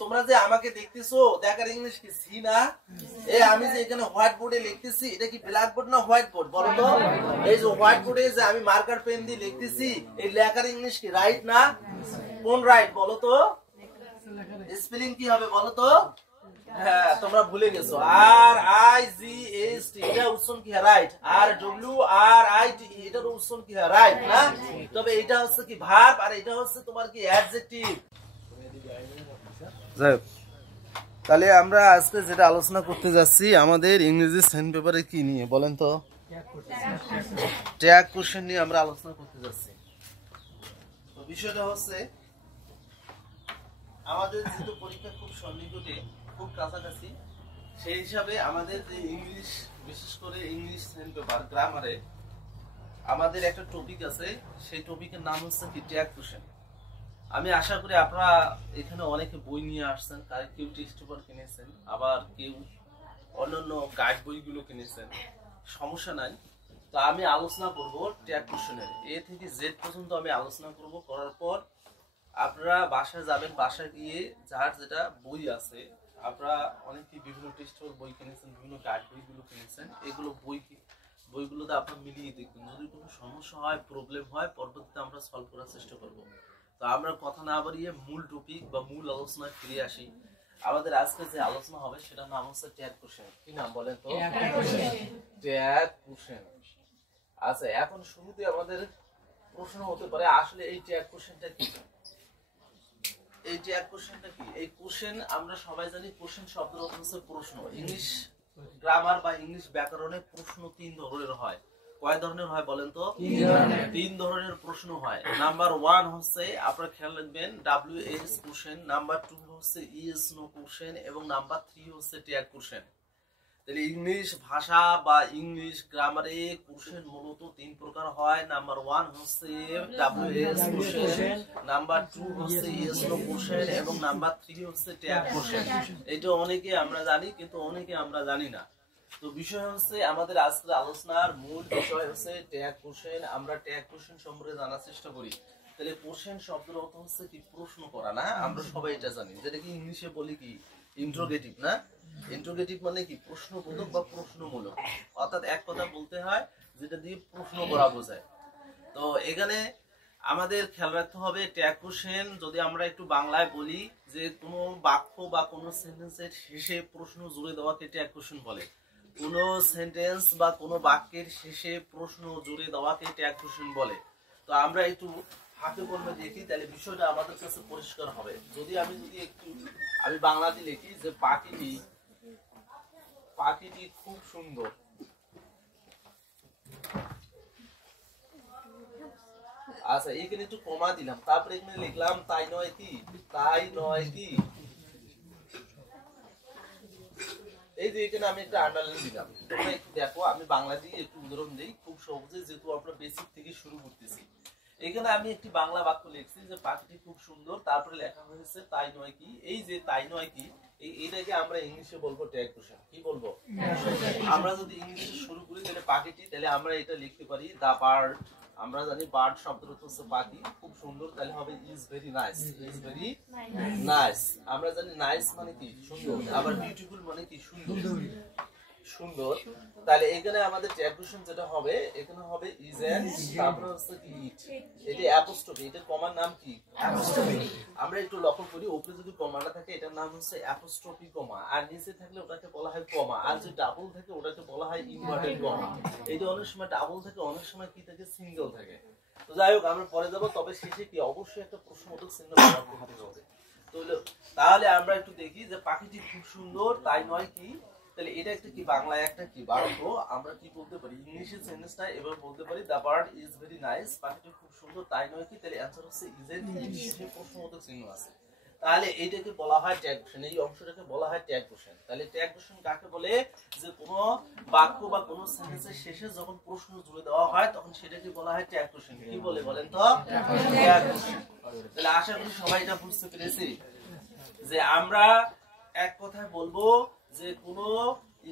তোমরা যে আমাকে দেখতেছো দেখার ইংলিশ কি সি না? আমি যে এখানে হোয়াইট বোর্ডে লিখতেছি এটা কি ব্ল্যাক বোর্ড না হোয়াইট বোর্ড বলো তো? এই যে হোয়াইট বোর্ডে যে আমি মার্কার পেন দিয়ে লিখতেছি এই লেখার ইংলিশ কি রাইট না? কোন রাইট বলো তো? স্পেলিং কি হবে বলো তো? হ্যাঁ তোমরা ভুলে গেছো। আর আই জি এস টি এটা উচ্চারণ কি রাইট? আর ডব্লিউ আর আই টি এটার উচ্চারণ কি রাইট না? তবে এটা হচ্ছে কি ভার্ব আর এটা হচ্ছে তোমার কি অ্যাডজেক্টিভ। যাই হোক, তাহলে আমরা আজকে যেটা আলোচনা করতে যাচ্ছি আমাদের ইংরেজি সেন্ট পেপারে কি নিয়ে বলেন তো? ট্যাগ কোশ্চেন নিয়ে আমরা আলোচনা করতে যাচ্ছি। তো বিষয়টা হচ্ছে আমাদের যেহেতু পরীক্ষা খুব সন্নিকটে খুব কাছাকাছি, সেই হিসাবে আমাদের যে ইংলিশ বিশেষ করে ইংলিশ সেন্ট পেপার গ্রামারে আমাদের একটা টপিক আছে, সেই টপিকের নাম হচ্ছে কি ট্যাগ কোশ্চেন। আমি আশা করি আপনারা এখানে অনেকে বই নিয়ে আসছেন, কেউ টেক্সট পেপার কিনেছেন, আবার কেউ অন্যান্য গাইড বইগুলো কিনেছেন, সমস্যা নাই। তো আমি আলোচনা করব ট্যাগ কোশ্চেনের এ থেকে জেড পর্যন্ত আমি আলোচনা করব। করার পর আপনারা বাসায় যাবেন, বাসায় গিয়ে যার যেটা বই আছে, আপনারা অনেকে বিভিন্ন টেক্সট পেপার বই কিনেছেন, বিভিন্ন গাইড বইগুলো কিনেছেন, এগুলো বইগুলোতে আপনারা মিলিয়ে দেখবেন। যদি কোনো সমস্যা হয়, প্রবলেম হয়, পরবর্তীতে আমরা সলভ করার চেষ্টা করব। তো আমরা কথা না বাড়িয়ে মূল টপিক বা মূল আলোচনায় ফিরে আসি। আমাদের আজকে যে আলোচনা হবে সেটার নাম হচ্ছে ট্যাগ কোশ্চেন। কি নাম বলেন তো? Tag question. আচ্ছা, এখন শুরুতে আমাদের প্রশ্ন হতে পারে আসলে এই ট্যাগ কোশ্চেনটা কি? এই ট্যাগ কোশ্চেনটা কি? এই কোশ্চেন আমরা সবাই জানি, কোশ্চেন শব্দের অর্থ হচ্ছে প্রশ্ন। ইংলিশ গ্রামার বা ইংলিশ ব্যাকরণে প্রশ্ন তিন ধরনের হয়। কয় ধরনের হয় বলেন তো? তিন ধরনের প্রশ্ন হয়। নাম্বার 1 হচ্ছে আপনারা খেয়াল রাখবেন WH কোশ্চেন, নাম্বার 2 হচ্ছে ইয়েস নো কোশ্চেন এবং নাম্বার 3 হচ্ছে ট্যাগ কোশ্চেন। তাহলে ইংলিশ ভাষা বা ইংলিশ গ্রামারে কোশ্চেন মূলত তিন প্রকার হয়। নাম্বার 1 হচ্ছে WH কোশ্চেন, নাম্বার 2 হচ্ছে ইয়েস নো কোশ্চেন এবং নাম্বার 3 হচ্ছে ট্যাগ কোশ্চেন। এটা অনেকে আমরা জানি কিন্তু অনেকে আমরা জানি না। তো বিষয় হচ্ছে আমাদের আজকের আলোচনার মূল বিষয় হচ্ছে ট্যাগ কোশ্চেন। আমরা ট্যাগ কোশ্চেন সম্পর্কে জানার চেষ্টা করি। তাহলে কোশ্চেন শব্দের অর্থ হচ্ছে কি প্রশ্ন করা না? আমরা সবাই এটা জানি, যেটা কি ইংলিশে বলি কি ইন্টারোগেটিভ না? ইন্টারোগেটিভ মানে কি প্রশ্নবোধক বা প্রশ্নমূলক, অর্থাৎ এক কথা বলতে হয় যেটা দিয়ে প্রশ্ন করা বোঝায়। তো এখানে আমাদের খেয়াল রাখতে হবে ট্যাগ কোশ্চেন যদি আমরা একটু বাংলায় বলি যে কোনো বাক্য বা কোনো সেন্টেন্সের শেষে প্রশ্ন জুড়ে দেওয়াকে ট্যাগ কোশ্চেন বলে। কোনো সেন্টেন্স বা কোনো বাক্যের শেষে প্রশ্ন জুড়ে দেওয়াকে ট্যাগ কোশ্চেন বলে। তো আমরা একটু হাতে কলমে দেখি, তাহলে বিষয়টা আমাদের কাছে পরিষ্কার হবে। যদি আমি বাংলাতে লিখি যে পাখিটি খুব সুন্দর, আচ্ছা এখানে একটু কমা দিলাম, তারপরে এখানে লিখলাম তাই নয় কি? এই যে এখানে আমি একটা আন্ডারলাইন দিলাম। তোমরা একটু দেখো, আমি বাংলা দিয়ে একটু উদাহরণ দিই খুব সহজে, যেহেতু আমরা বেসিক থেকে শুরু করতেছি। এখানে আমি একটি বাংলা বাক্য লিখছি যে পাখিটি খুব সুন্দর, তারপরে লেখা হয়েছে তাই নয় কি। এই যে তাই নয় কি, এইটাকে আমরা ইংলিশে বলবো ট্যাগ কোশ্চেন। কি বলবো? আমরা যদি ইংলিশে শুরু করি তাহলে পাখিটি, তাহলে আমরা এটা লিখতে পারি দা বার্ড। আমরা জানি বার্ড শব্দের অর্থ হচ্ছে পাখি, খুব সুন্দর, তাহলে হবে is very nice. Is very nice. আমরা জানি নাইস মানে কি সুন্দর, আবার বিউটিফুল মানে কি সুন্দর। তাহলে এখানে আমাদের ট্যাগ কোশ্চেন যেটা হবে, এখানে হবে ইজ এন্ড তারপরে হচ্ছে কি ইট। এটা অ্যাপোস্ট্রফি, এটার কমার নাম কি? অ্যাপোস্ট্রফি। আমরা একটু লক্ষ্য করি, উপরে যদি কমাটা থাকে এটার নাম হচ্ছে অ্যাপোস্ট্রফি কমা, আর নিচে থাকলে ওটাকে বলা হয় কমা, আর যদি ডাবল থাকে ওটাকে বলা হয় ইনভার্টেড কমা। এইটা অনেক সময় ডাবল থাকে, অনেক সময় কি থাকে সিঙ্গেল থাকে। তো যাই হোক আমরা পরে যাব, তবে শেষে কি অবশ্যই একটা প্রশ্নবোধক চিহ্ন ব্যবহার করতে হবে। তাহলে আমরা একটু দেখি যে পাখিটি খুব সুন্দর তাই নয় কি। তাহলে এটা একটা কি বাংলায় একটা কি বাক্য, আমরা কি বলতে পারি ইংলিশের সেন্টেন্সটা এভাবে বলতে পারি the bird is very nice, পাখিটি খুব সুন্দর তাই নয় কি। তাহলে অ্যানসার হচ্ছে ইজ এন্ড শেষে প্রশ্নবোধক চিহ্ন আছে। তাহলে এইটাকে বলা হয় ট্যাগ কোশ্চেন, এই অংশটাকে বলা হয় ট্যাগ কোশ্চেন। তাহলে ট্যাগ কোশ্চেন কাকে বলে? যে কোনো বাক্য বা কোনো সেন্টেন্সের শেষে যখন প্রশ্ন জুড়ে দেওয়া হয় তখন সেটাকে বলা হয় ট্যাগ কোশ্চেন। কি বলে বলেন তো? Tag question. তাহলে আশা করি সবাই এটা বুঝতে পেরেছি যে আমরা এক কথায় বলবো যে কোনো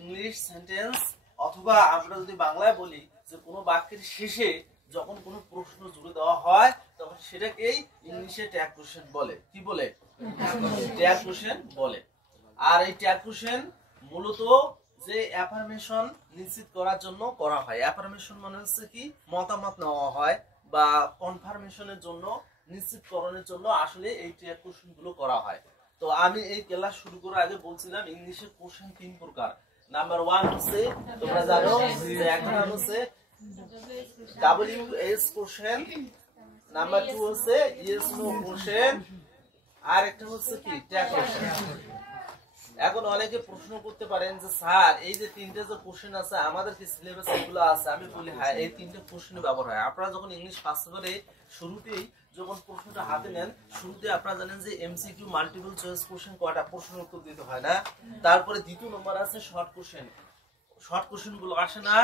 ইংলিশ সেন্টেন্স অথবা আমরা যদি বাংলায় বলি যে কোনো বাক্যের শেষে যখন কোনো প্রশ্ন জুড়ে দেওয়া হয় তখন সেটাকেই ইংলিশে ট্যাগ কোশ্চেন বলে। কি বলে? ট্যাগ কোশ্চেন বলে। আর এই ট্যাগ কোশ্চেন মূলত যে অ্যাফার্মেশন নিশ্চিত করার জন্য করা হয়। অ্যাফার্মেশন মানে হচ্ছে কি মতামত নেওয়া হয় বা কনফার্মেশনের জন্য নিশ্চিতকরণের জন্য আসলে এই ট্যাগ কোশ্চেন গুলো করা হয়। তো আমি এই ক্লাস শুরু করার আগে বলছিলাম ইংলিশে কোশ্চেন 3 প্রকার। নাম্বার 1 হচ্ছে তোমরা জানো যে একটা নাম হচ্ছে WS কোশ্চেন, নাম্বার 2 হচ্ছে ইয়েস নো কোশ্চেন, আর একটা হচ্ছে কি ট্যাগ কোশ্চেন। এখন অনেকে প্রশ্ন করতে পারেন যে স্যার এই যে তিনটে যে কোশ্চেন আছে আমাদের কি সিলেবাসে এগুলো আছে? আমি বলি হ্যাঁ, এই তিনটে কোশ্চেনে ব্যবহার হয়। আপনারা যখন ইংলিশ ফার্স্ট পেপারে শুরুতেই যখন প্রশ্নটা হাতে নেন, শুরুতে আপনারা জানেন যে এমসিকিউ মাল্টিপল চয়েস কোশ্চেন কয়টা প্রশ্নের উত্তর দিতে হয় না। তারপরে দ্বিতীয় নম্বর আছে শর্ট কোশ্চেন। শর্ট কোশ্চেন গুলো আসে না,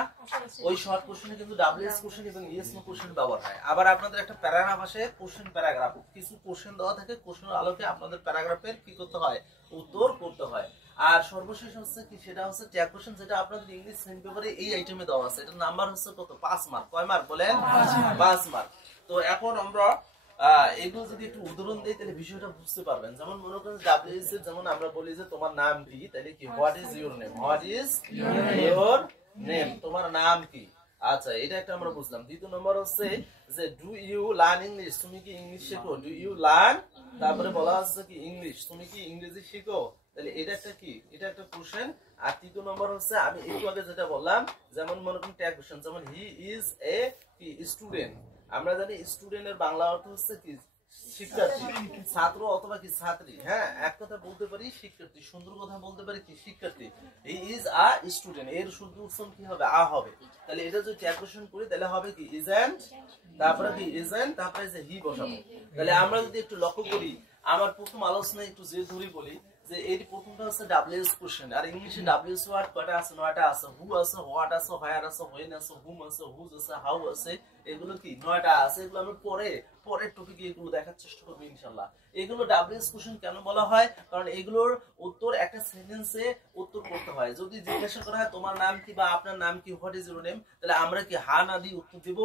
ওই শর্ট কোশ্চেনে কিন্তু ডাব্লিউএস কোশ্চেন এবং ইয়েস নো কোশ্চেন ব্যবহার হয়। আবার আপনাদের একটা প্যারাগ্রাফ আসে, কোশ্চেন প্যারাগ্রাফ, কিছু কোশ্চেন দেওয়া থাকে, কোশ্চেনের আলোকে আপনাদের প্যারাগ্রাফের কি করতে হয়? উত্তর করতে হয়। আর সর্বশেষ হচ্ছে কি, সেটা হচ্ছে ট্যাগ কোশ্চেন, যেটা আপনাদের ইংলিশ সেম পেপারে এই আইটেমে দেওয়া আছে। এটার নাম্বার হচ্ছে কত? 5 মার্ক। কয় মার্ক বলেন? 5 মার্ক। তো এখন আমরা এগুলো যদি একটু উদাহরণ দেই তাহলে বিষয়টা বুঝতে পারবেন। যেমন মনে করেন ডাব্লিউএস এর যেমন আমরা বলি যে তোমার নাম কি, তাহলে কি what is your name? What is your name? তোমার নাম কি? আচ্ছা, এটা একটা আমরা বুঝলাম। দ্বিতীয় নম্বর হচ্ছে যে ডু ইউ লার্ন ইংলিশ? তুমি কি ইংলিশ শেখো? ডু ইউ লার্ন, তারপরে বলা হচ্ছে কি ইংলিশ, তুমি কি ইংরেজি শেখো? তাহলে এটা একটা কি, এটা একটা কোশ্চেন। আর তৃতীয় নম্বর হচ্ছে আমি একটু আগে যেটা বললাম, যেমন মনে করেন ট্যাগ কোশ্চেন, যেমন হি ইজ এ কি স্টুডেন্ট। আমরা জানি স্টুডেন্টের বাংলা অর্থ হচ্ছে কি শিক্ষার্থী, ছাত্র অথবা কি ছাত্রী। হ্যাঁ, এক কথা বলতে পারি শিক্ষার্থী, সুন্দর কথা বলতে পারি কি শিক্ষার্থী। হি ইজ আ স্টুডেন্ট, এর শুদ্ধ উচ্চারণ কি হবে? আ হবে। তাহলে এটা যদি ট্যাগ কোশ্চেন করি তাহলে হবে কি ইজন্ট, তারপরে কি ইজন্ট, তারপরে যে হি বসাবো। তাহলে আমরা যদি একটু লক্ষ্য করি, আমার প্রথম আলোচনায় একটু যে ধরি বলি যে এই প্রথমটা হচ্ছে ডাব্লিউএস কোশ্চেন। আর ইংলিশে ডাব্লিউএস ওয়ার্ড কয়টা আছে? 9টা আছে। হু আছে, হোয়াট আছে, হোয়ার আছে, হোয়েন আছে, হুম আছে, হুজ আছে, হাউ আছে, এগুলো কি 9টা আছে। এগুলো আমরা পরের টপিকে এগুলো দেখার চেষ্টা করবো ইনশাআল্লাহ। এগুলো ডাব্লিউএস কোশ্চেন কেন বলা হয়? কারণ এগুলোর উত্তর একটা সেন্টেন্সে উত্তর করতে হয়। যদি জিজ্ঞাসা করা হয় তোমার নাম কি বা আপনার নাম কি, হোয়াট ইজ ইওর নেম, তাহলে আমরা কি হা না দিয়ে উত্তর দিব?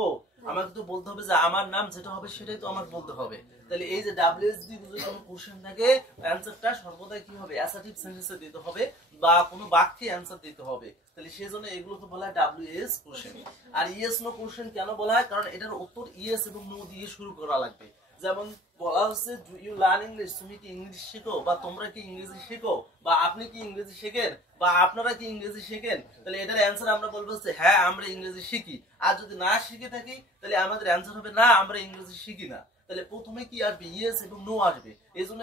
আমাকে তো বলতে হবে যে আমার নাম যেটা হবে সেটাই তো আমাকে বলতে হবে। তাহলে এই যে ডাব্লিউএস দিয়ে যদি কোনো কোশ্চেন থাকে, অ্যানসারটা সর্বদাই কি হবে? অ্যাসার্টিভ সেন্টেন্সে দিতে হবে বা কোনো বাক্যে অ্যানসার দিতে হবে। তাহলে সেজন্য এগুলোকে বলা হয় ডাব্লিউএস কোশ্চেন। আর ইয়েস নো কোশ্চেন কেন বলা হয়? কারণ এটার উত্তর ইয়েস এবং নো দিয়ে শুরু করা লাগবে। যেমন বলা হচ্ছে ডু ইউ লার্ন ইংলিশ? তুমি কি ইংলিশ শেখো বা তোমরা কি ইংরেজি শেখো বা আপনি কি ইংরেজি শেখেন বা আপনারা কি ইংরেজি শেখেন? তাহলে এটার অ্যান্সার আমরা বলবো যে হ্যাঁ আমরা ইংরেজি শিখি। আর যদি না শিখে থাকি তাহলে আমাদের অ্যান্সার হবে না, আমরা ইংরেজি শিখি না। তাহলে প্রথমে কি আসবে? ইয়েস এবং নো আসবে। এই জন্য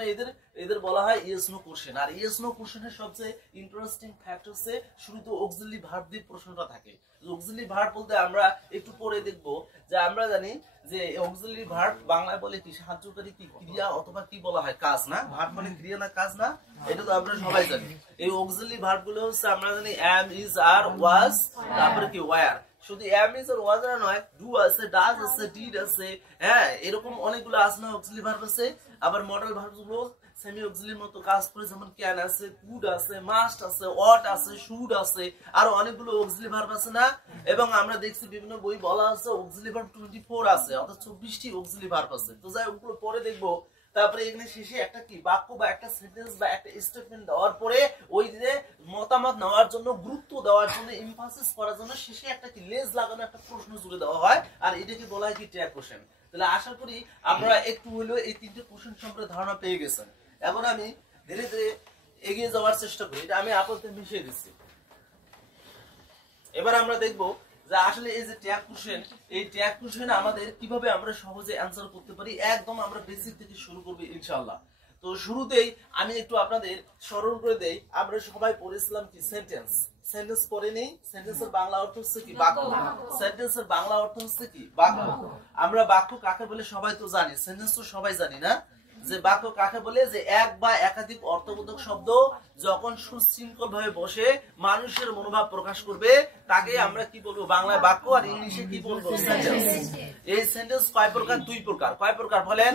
এদের বলা হয় ইয়েস নো কোশ্চেন। আর ইয়েস নো কোশ্চেনের সবচেয়ে ইন্টারেস্টিং ফ্যাক্ট হচ্ছে শুরুতে অক্সিলারি ভার্ব দিয়ে প্রশ্নটা থাকে। অক্সিলারি ভার্ব বলতে আমরা একটু পরে দেখবো যে আমরা জানি যে অক্সিলারি ভার্ব বাংলায় বলে কি সাহায্যকারী কি ক্রিয়া অথবা কি বলা হয়? কাজ না? ভার্ব মানে ক্রিয়া না কাজ না? এটা তো আমরা সবাই জানি। এই অক্সিলারি ভার্ব গুলো হচ্ছে আমরা জানি am, is, are, was, তারপরে কি were। শুধু am, is, আর was আর নয়, do আছে, does আছে, did আছে, হ্যাঁ এরকম অনেকগুলো আছে না অক্সিলারি ভার্ব আছে। আবার মডেল ভার্ব গুলো সেমি অক্সিলারির মতো কাজ করে, যেমন ক্যান আছে, কুড আছে, মাস্ট আছে, অট আছে, শুড আছে, আর অনেকগুলো অক্সিলারি ভার্ব আছে না? এবং আমরা দেখছি বিভিন্ন বই বলা আছে অক্সিলারি ভার্ব 24 আছে, অর্থাৎ 24টি অক্সিলারি ভার্ব আছে। তো যাই ওগুলো পরে দেখবো। তারপরে এখানে শেষে একটা কি বাক্য বা একটা সেন্টেন্স বা একটা স্টেটমেন্ট দেওয়ার পরে ওই যে মতামত নেওয়ার জন্য, গুরুত্ব দেওয়ার জন্য, এমফাসিস করার জন্য শেষে একটা কি লেজ লাগানো একটা প্রশ্ন জুড়ে দেওয়া হয়। আর এটাকে বলা হয় কি ট্যাগ কোশ্চেন। তাহলে আশা করি আপনারা একটু হলেও এই তিনটে কোশ্চেন সম্পর্কে ধারণা পেয়ে গেছেন। এখন আমি ধীরে ধীরে এগিয়ে যাওয়ার চেষ্টা করি। এটা আমি আপনাদের মিশিয়ে দিচ্ছি। এবার আমরা দেখবো যে আসলে এই যে ট্যাগ কোশ্চেন, এই ট্যাগ কোশ্চেন আমাদের কিভাবে আমরা সহজে অ্যানসার করতে পারি। একদম আমরা বেসিক থেকে শুরু করব ইনশাআল্লাহ। তো শুরুতেই আমি একটু আপনাদের স্মরণ করে দেই, আমরা সবাই পড়েছিলাম কি সেন্টেন্স। সেন্টেন্স পড়ে নেই। সেন্টেন্সের বাংলা অর্থ হচ্ছে কি? বাক্য। সেন্টেন্সের বাংলা অর্থ হচ্ছে কি? বাক্য। আমরা বাক্য কাকে বলে সবাই তো জানি, সেন্টেন্স তো সবাই জানি না? যে বাক্য কাকে বলে, যে এক বা একাধিক অর্থবোধক শব্দ যখন সুশৃঙ্খল ভাবে বসে মানুষের মনোভাব প্রকাশ করবে তাকে আমরা কি বলবো, বাংলায় বাক্য, আর ইংলিশে কি বলবো, সেন্টেন্স। এই সেন্টেন্স কয় প্রকার? দুই প্রকার। কয় প্রকার বলেন?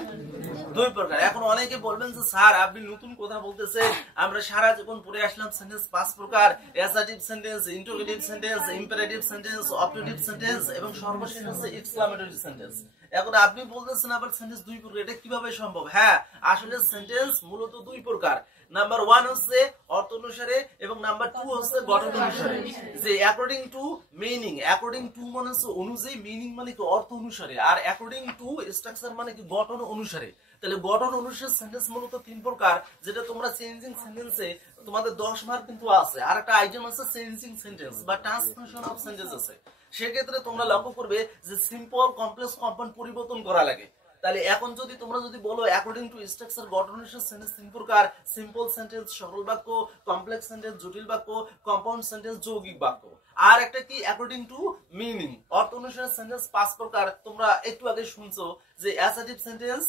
দুই প্রকার। এখন অনেকে বলবেন যে স্যার আপনি নতুন কথা বলতেছেন, আমরা সারা জীবন পড়ে আসলাম সেন্টেন্স 5 প্রকার, assertive sentence, interrogative sentence, imperative sentence, objective sentence এবং সর্বশেষ হচ্ছে এক্সক্লামেটরি সেন্টেন্স। এখন আপনি বলতেছেন আবার সেন্টেন্স দুই প্রকার, এটা কিভাবে সম্ভব? হ্যাঁ, আসলে সেন্টেন্স মূলত দুই প্রকার। নাম্বার 1 হচ্ছে অর্থ অনুসারে এবং নাম্বার 2 হচ্ছে গঠন অনুসারে। যে according to meaning, according to মানে হচ্ছে অনুযায়ী, মিনিং মানে কি অর্থ অনুসারে, আর অ্যাকর্ডিং টু স্ট্রাকচার মানে কি গঠন অনুসারে। তাহলে গঠন অনুসারে সেন্টেন্স মূলত 3 প্রকার, যেটা তোমরা চেঞ্জিং সেন্টেন্সে তোমাদের 10 মার্ক কিন্তু আছে। আর একটা আইটেম আছে চেঞ্জিং সেন্টেন্স বা ট্রান্সফরমেশন অফ সেন্টেন্স আছে। সেক্ষেত্রে তোমরা লক্ষ্য করবে যে সিম্পল, কমপ্লেক্স, কম্পাউন্ড পরিবর্তন করা লাগে। তাহলে এখন যদি তোমরা যদি বলো অ্যাকর্ডিং টু স্ট্রাকচার গঠন অনুসারে সেন্টেন্স 3 প্রকার, সিম্পল সেন্টেন্স, সরল বাক্য, কমপ্লেক্স সেন্টেন্স, জটিল বাক্য, কম্পাউন্ড সেন্টেন্স, যৌগিক বাক্য। আর একটা কি অ্যাকর্ডিং টু মিনিং, অর্থ অনুসারে সেন্টেন্স 5 প্রকার। তোমরা একটু আগে শুনছো যে অ্যাসার্টিভ সেন্টেন্স,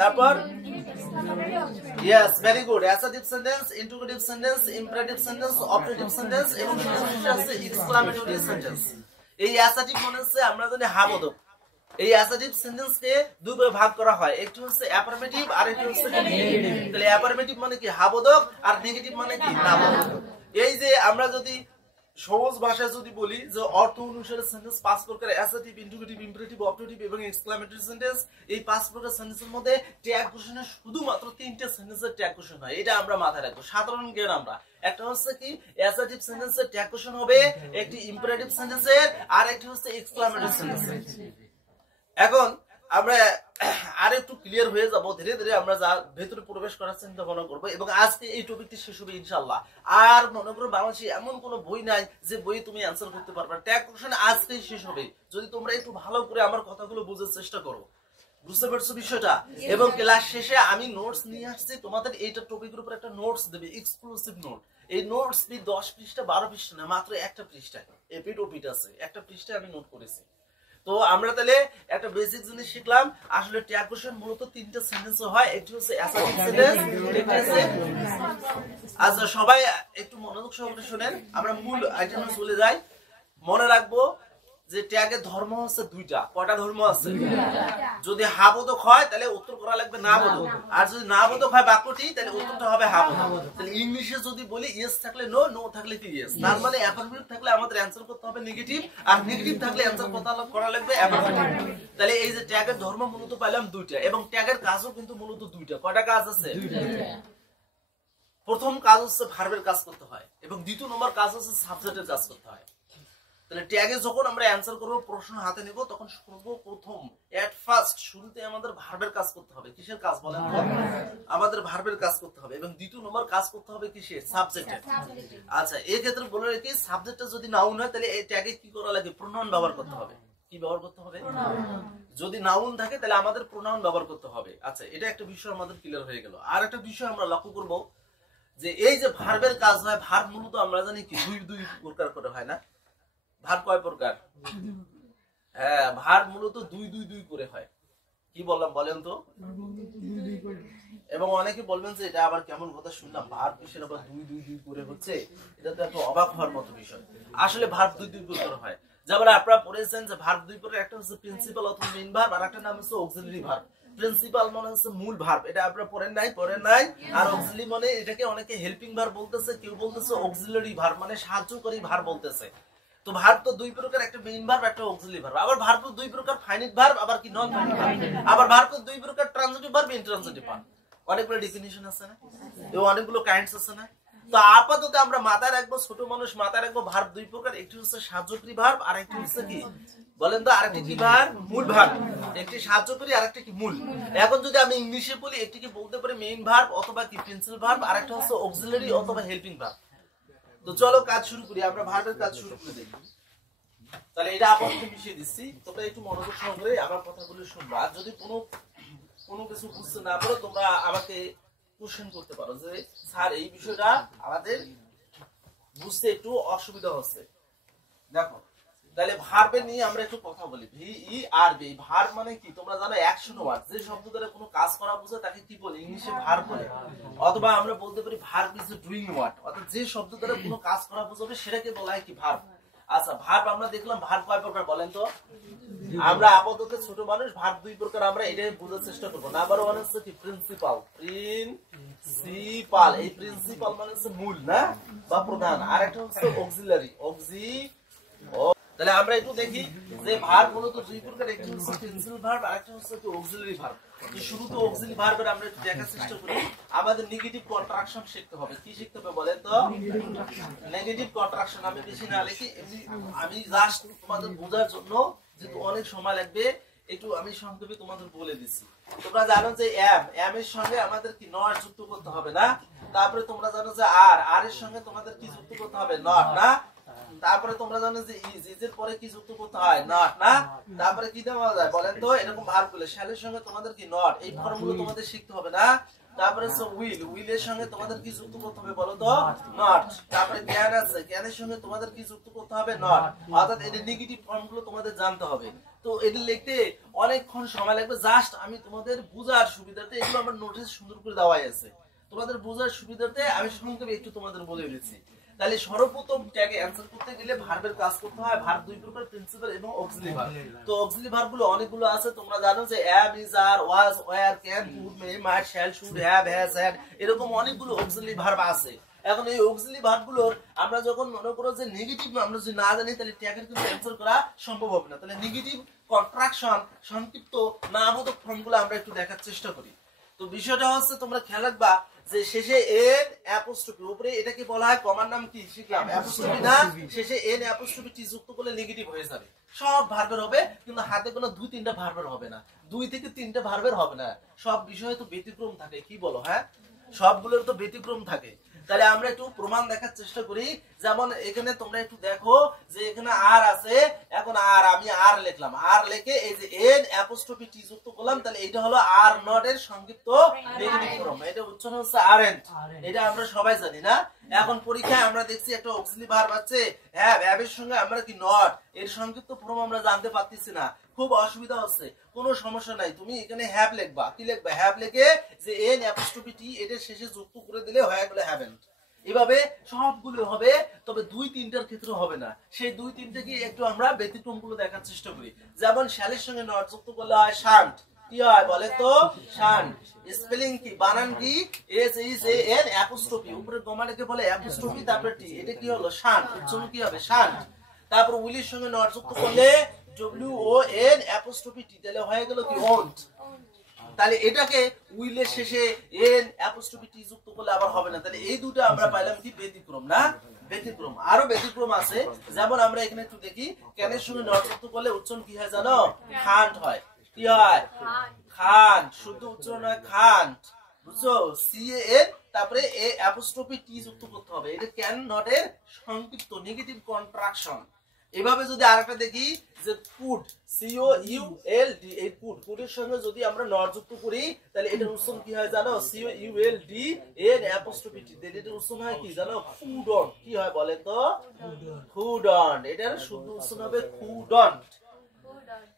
তারপর yes very good, assertive sentence, interrogative sentence, imperative sentence, objective sentence এবং সর্বশেষ আছে এক্সক্লামেটরি সেন্টেন্স। এই অ্যাসার্টিভ মানে হচ্ছে আমরা জানি হাবোধক। এই অ্যাসার্টিভ সেন্টেন্সকে দুই ভাগে ভাগ করা হয়, একটি হচ্ছে অ্যাফার্মেটিভ আর একটি হচ্ছে নেগেটিভ। তাহলে অ্যাফার্মেটিভ মানে কি হাবোধক, আর নেগেটিভ মানে কি নাবোধক। এই যে আমরা যদি সহজ ভাষায় যদি বলি যে অর্থ অনুসারে সেন্টেন্স 5 প্রকার, অ্যাসার্টিভ, ইন্টারোগেটিভ, ইম্পারেটিভ, অবজেক্টিভ এবং এক্সক্লামেটরি সেন্টেন্স। এই 5 প্রকার সেন্টেন্সের মধ্যে ট্যাগ কোশ্চেনে শুধুমাত্র 3টে সেন্টেন্সের ট্যাগ কোশ্চেন হয়, এটা আমরা মাথায় রাখবো, সাধারণ জ্ঞান আমরা। একটা হচ্ছে কি অ্যাসার্টিভ সেন্টেন্সের ট্যাগ কোশ্চেন হবে, একটি ইম্পারেটিভ সেন্টেন্সের, আর একটি হচ্ছে এক্সক্লামেটরি সেন্টেন্সের। এখন আমরা আর একটু ক্লিয়ার হয়ে যাব, ধীরে ধীরে আমরা যা ভেতরে প্রবেশ করার চিন্তা ভাবনা করবো এবং আজকে এই টপিকটি শেষ হবে ইনশাআল্লাহ। আর মনে করো বাংলাদেশে এমন কোনো বই নাই যে বই তুমি অ্যান্সার করতে পারবে। ট্যাগ কোশ্চেন আজকেই শেষ হবে, যদি তোমরা একটু ভালো করে আমার কথাগুলো বোঝার চেষ্টা করো। বুঝতে পারছো বিষয়টা? এবং ক্লাস শেষে আমি নোটস নিয়ে আসছি, তোমাদের এইটা টপিকের উপর একটা নোটস দেবে, এক্সক্লুসিভ নোট। এই নোটস 10 পৃষ্ঠা 12 পৃষ্ঠা না, মাত্র একটা পৃষ্ঠায় এপিট ওপিট আছে, একটা পৃষ্ঠায় আমি নোট করেছি। তো আমরা তাহলে একটা বেসিক জিনিস শিখলাম, আসলে ট্যাগ কোশ্চেন মূলত 3টে সেন্টেন্স হয়, একটি হচ্ছে অ্যাসার্টিভ সেন্টেন্স, একটি হচ্ছে। আচ্ছা সবাই একটু মনোযোগ সহকারে শুনেন, আমরা মূল আইটেমে চলে যাই। মনে রাখবো যে ট্যাগের ধর্ম হচ্ছে 2টা। কয়টা ধর্ম আছে? যদি হাবোধক হয় তাহলে উত্তর করা লাগবে নাবোধক, আর যদি নাবোধক হয় বাক্যটি তাহলে উত্তরটা হবে হাবোধক। তাহলে ইংলিশে যদি বলি ইয়েস থাকলে নো, নো থাকলে কি ইয়েস, তার মানে অ্যাফার্মেটিভ থাকলে আমাদের অ্যানসার করতে হবে নেগেটিভ, আর নেগেটিভ থাকলে অ্যানসার করা লাগবে অ্যাফার্মেটিভ। তাহলে এই যে ট্যাগের ধর্ম মূলত পাইলাম 2টা, এবং ট্যাগের কাজও কিন্তু মূলত 2টা। কয়টা কাজ আছে? প্রথম কাজ হচ্ছে ভার্বের কাজ করতে হয় এবং দ্বিতীয় নম্বর কাজ হচ্ছে সাবজেক্টের কাজ করতে হয়। তাহলে ট্যাগে যখন আমরা অ্যানসার করব, প্রশ্ন হাতে নেব, তখন সর্বপ্রথম এট ফার্স্ট শুরুতে আমাদের ভার্বের কাজ করতে হবে। কিসের কাজ বলেন তো? আমাদের ভার্বের কাজ করতে হবে এবং দ্বিতীয় নম্বর কাজ করতে হবে কিসের? সাবজেক্টের। আচ্ছা এই ক্ষেত্রে বলে রাখি, সাবজেক্টটা যদি নাউন হয় তাহলে এই ট্যাগে কি করা লাগে? প্রোনাউন ব্যবহার করতে হবে। কি ব্যবহার করতে হবে? যদি নাউন থাকে তাহলে আমাদের প্রোনাউন ব্যবহার করতে হবে। আচ্ছা এটা একটা বিষয় আমাদের ক্লিয়ার হয়ে গেল। আর একটা বিষয় আমরা লক্ষ্য করব যে এই যে ভার্বের কাজ হয়, ভার্ব মূলত আমরা জানি কি দুই প্রকার করে হয় না? ভার্ব কয় প্রকার? হ্যাঁ, ভার্ব মূলত দুই করে হয়। কি বললাম বলেন তো? এবং অনেকে বলবেন যে এটা আবার কেমন কথা শুনলাম, ভার্ব কিসের আবার দুই করে হচ্ছে, এটা তো একটা অবাক হওয়ার মতো বিষয়। আসলে ভার্ব দুই প্রকার হয়। যেমন আপনারা পড়েছেন যে ভার্ব দুই প্রকার, একটা হচ্ছে প্রিন্সিপাল অথবা মেইন ভার্ব, আর একটা নাম হচ্ছে অক্সিলারি ভার্ব। প্রিন্সিপাল মানে হচ্ছে মূল ভার্ব, এটা আপনারা পড়েন নাই। আর অক্সিলারি মানে এটাকে অনেকে হেল্পিং ভার্ব বলতেছে, কেউ বলতেছে অক্সিলারি ভার্ব মানে সাহায্যকারী ভার্ব বলতেছে। তো ভার্ব তো দুই প্রকার, একটা মেইন ভার্ব, একটা অক্সিলারি ভার্ব। আবার ভার্ব তো দুই প্রকার, ফাইনাইট ভার্ব আবার কি নন ফাইনাইট ভার্ব। আবার ভার্ব তো দুই প্রকার, ট্রানজিটিভ ভার্ব, ইনট্রানজিটিভ ভার্ব। অনেকগুলো ডেফিনিশন আছে না, এবং অনেকগুলো কাইন্ডস আছে না। তো আপাতত আমরা মাথায় রাখবো, ছোট মানুষ মাথায় রাখবো, ভার্ব দুই প্রকার, একটি হচ্ছে সাহায্যকারী ভার্ব আর একটি হচ্ছে কি বলেন তো? আরেকটি কি ভার্ব? মূল ভার্ব। একটি সাহায্যকারী আর একটা কি মূল। এখন যদি আমি ইংলিশে বলি, একটি কি বলতে পারি মেইন ভার্ব অথবা কি প্রিন্সিপাল ভার্ব, আর একটা হচ্ছে অক্সিলারি অথবা হেল্পিং ভার্ব। তো চলো কাজ শুরু করি, আমরা ভার্বের কাজ শুরু করে দিই। তাহলে এটা আপাতত মিশিয়ে দিচ্ছি, তোমরা একটু মনোযোগ সহকারে আমার কথাগুলো শুনবা। আর যদি কোনো কিছু বুঝতে না পারো, তোমরা আমাকে কোশ্চেন করতে পারো যে স্যার এই বিষয়টা আমাদের বুঝতে একটু অসুবিধা হচ্ছে। দেখো তাহলে ভার্বে নিয়ে আমরা একটু কথা বলি। VERB ভার্ব মানে কি তোমরা জানো অ্যাকশন ওয়ার্ড, যে শব্দ দ্বারা কোনো কাজ করা বোঝায় তাকে কি বলে ইংলিশে ভার্ব বলে। অথবা আমরা বলতে পারি verb is a doing word, অর্থাৎ যে শব্দ দ্বারা কোনো কাজ করা বোঝাবে সেটাকে বলা হয় কি ভার্ব। আচ্ছা ভার্ব আমরা দেখলাম, ভার্ব কয় প্রকার বলেন তো? আমরা আপাতত ছোট মানুষ, ভার্ব দুই প্রকার, আমরা এটাই বোঝার চেষ্টা করব। নাম্বার 1 হচ্ছে কি প্রিন্সিপাল, প্রিন্সিপাল, এই প্রিন্সিপাল মানে হচ্ছে মূল না বা প্রধান, আর একটা হচ্ছে অক্সিলারি, তাহলে আমরা একটু দেখি যে ভার্ব মূলত দুই প্রকার, একটা হচ্ছে প্রিন্সিপাল ভার্ব আর একটা হচ্ছে কি অক্সিলারি ভার্ব। তো শুরুতে অক্সিলারি ভার্বের আমরা একটু দেখার চেষ্টা করি। আমাদের নেগেটিভ কন্ট্রাকশন শিখতে হবে। কি শিখতে হবে বলেন তো? Negative contraction. আমি বেশি না লিখি, আমি জাস্ট তোমাদের বোঝার জন্য, যেহেতু অনেক সময় লাগবে, একটু আমি সংক্ষেপে তোমাদের বলে দিচ্ছি। তোমরা জানো যে এম এর সঙ্গে আমাদের কি নট যুক্ত করতে হবে না? তারপরে তোমরা জানো যে আর এর সঙ্গে তোমাদের কি যুক্ত করতে হবে? নট না? তারপরে তোমরা জানো যে ইজ এর পরে কি যুক্ত করতে হয়? নট না? তারপরে কি দেওয়া যায় বলেন তো? এরকম ভার্ব গুলো শ্যালের সঙ্গে তোমাদের কি নট, এই ফর্মুলা তোমাদের শিখতে হবে না? তারপরে উইল এর সঙ্গে তোমাদের কি যুক্ত করতে হবে বলো তো? নট। তারপরে ক্যান আছে, ক্যানের সঙ্গে তোমাদের কি যুক্ত করতে হবে? নট। অর্থাৎ এদের নেগেটিভ ফর্মগুলো তোমাদের জানতে হবে। তো এটা লিখতে অনেকক্ষণ সময় লাগবে, জাস্ট আমি তোমাদের বোঝার সুবিধার্থে, এগুলো আমার নোটিস সুন্দর করে দেওয়াই আছে, তোমাদের বোঝার সুবিধার্থে আমি সংক্ষেপে একটু তোমাদের বলে দিচ্ছি। তাহলে সর্বপ্রথম ট্যাগে অ্যানসার করতে গেলে ভার্বের কাজ করতে হয়। ভার্ব দুই প্রকার, প্রিন্সিপাল এবং অক্সিলারি ভার্ব। তো অক্সিলারি ভার্বগুলো অনেকগুলো আছে, তোমরা জানো যে am, is, are, was, were, can, could, may, might, shall, should, have, has, had, এরকম অনেকগুলো অক্সিলারি ভার্ব আছে। এখন এই অক্সিলারি ভার্বগুলোর আমরা যখন মনে করো যে নেগেটিভ আমরা যদি না জানি, তাহলে ট্যাগের কিন্তু অ্যানসার করা সম্ভব হবে না। তাহলে নেগেটিভ কন্ট্রাকশন, সংক্ষিপ্ত নামবোধক ফর্মগুলো আমরা একটু দেখার চেষ্টা করি। তো বিষয়টা হচ্ছে তোমরা খেয়াল রাখবা যে শেষে এন অ্যাপোস্ট্রফি, উপরে এটাকে বলা হয় কমার নাম কি শিখলাম? অ্যাপোস্ট্রফি না? শেষে এন অ্যাপোস্ট্রফি টি যুক্ত করলে নেগেটিভ হয়ে যাবে। সব ভার্বের হবে, কিন্তু হাতে কোনো 2-3টা ভার্বের হবে না, 2 থেকে 3টা ভার্বের হবে না। সব বিষয়ে তো ব্যতিক্রম থাকে, কি বলো? হ্যাঁ, সবগুলোর তো ব্যতিক্রম থাকে। তাহলে আমরা একটু প্রমাণ দেখার চেষ্টা করি। যেমন এখানে তোমরা একটু দেখো যে এখানে আর আছে, এখন আমি আর লিখলাম, আর লিখে এই যে এন অ্যাপোস্ট্রফি টি যুক্ত করলাম, তাহলে এটা হলো আর নট এর সংক্ষিপ্ত নেগেটিভ ফর্ম, এটা উচ্চারণ হচ্ছে আরএন্ট, এটা আমরা সবাই জানি না? এখন পরীক্ষায় আমরা দেখছি একটা অক্সিলারি ভার্ব আছে, হ্যাঁ, ভার্বের সঙ্গে আমরা কি নট, এর সংক্ষিপ্ত ফর্ম আমরা জানতে পারতেছি না, খুব অসুবিধা হচ্ছে। কোনো সমস্যা নাই, তুমি এখানে হ্যাভ লিখবা। কি লিখবা? হ্যাভ লিখে যে এন অ্যাপোস্ট্রফি টি এটা শেষে যুক্ত করে দিলে হয়ে গেল হ্যাভেন্ট। এভাবে সবগুলো হবে, তবে 2-3টার ক্ষেত্রে হবে না। সেই 2-3টা কি একটু আমরা ব্যতিক্রমগুলো দেখার চেষ্টা করি। যেমন শ্যালের সঙ্গে নট যুক্ত করলে হয় শান্ট, কি হয় বলে তো? শান্ট। স্পেলিং কি, বানান কি? S H A N apostrophe, উপরে কমাটাকে বলে অ্যাপোস্ট্রফি, তারপরে টি, এটা কি হলো? শান্ট। উচ্চারণ কি হবে? শান্ট। তারপর উইলের সঙ্গে নট যুক্ত করলে WON অ্যাপোস্ট্রফি টি, তাহলে হয়ে গেল কি? ওন্ট। তাহলে এটাকে উইলের শেষে এন অ্যাপোস্ট্রফি টি যুক্ত করলে আবার হবে না। তাহলে এই দুটো আমরা পাইলাম কি? ব্যতিক্রম না? ব্যতিক্রম। আরো ব্যতিক্রম আছে, যেমন আমরা এখানে একটু দেখি, ক্যানের সঙ্গে নট যুক্ত করলে উচ্চারণ কি হয় জানো? খান্ট হয়। কি হয়? খান্ট। শুদ্ধ উচ্চারণ হয় খান্ট, বুঝছো? CAN, তারপরে এ অ্যাপোস্ট্রফি টি যুক্ত করতে হবে, এটা ক্যান নট এর সংক্ষিপ্ত নেগেটিভ কন্ট্রাকশন। এভাবে যদি আরেকটা দেখি যে কুড, COULD, এই কুডের সঙ্গে যদি আমরা নট যুক্ত করি, তাহলে এটার উচ্চারণ কি হয় জানো? COULD এর অ্যাপোস্ট্রফি টি, তাহলে এটার উচ্চারণ হয় কি জানো? ফুডন। কি হয় বলেন তো? ফুডন। এটার শুদ্ধ উচ্চারণ হবে ফুডন।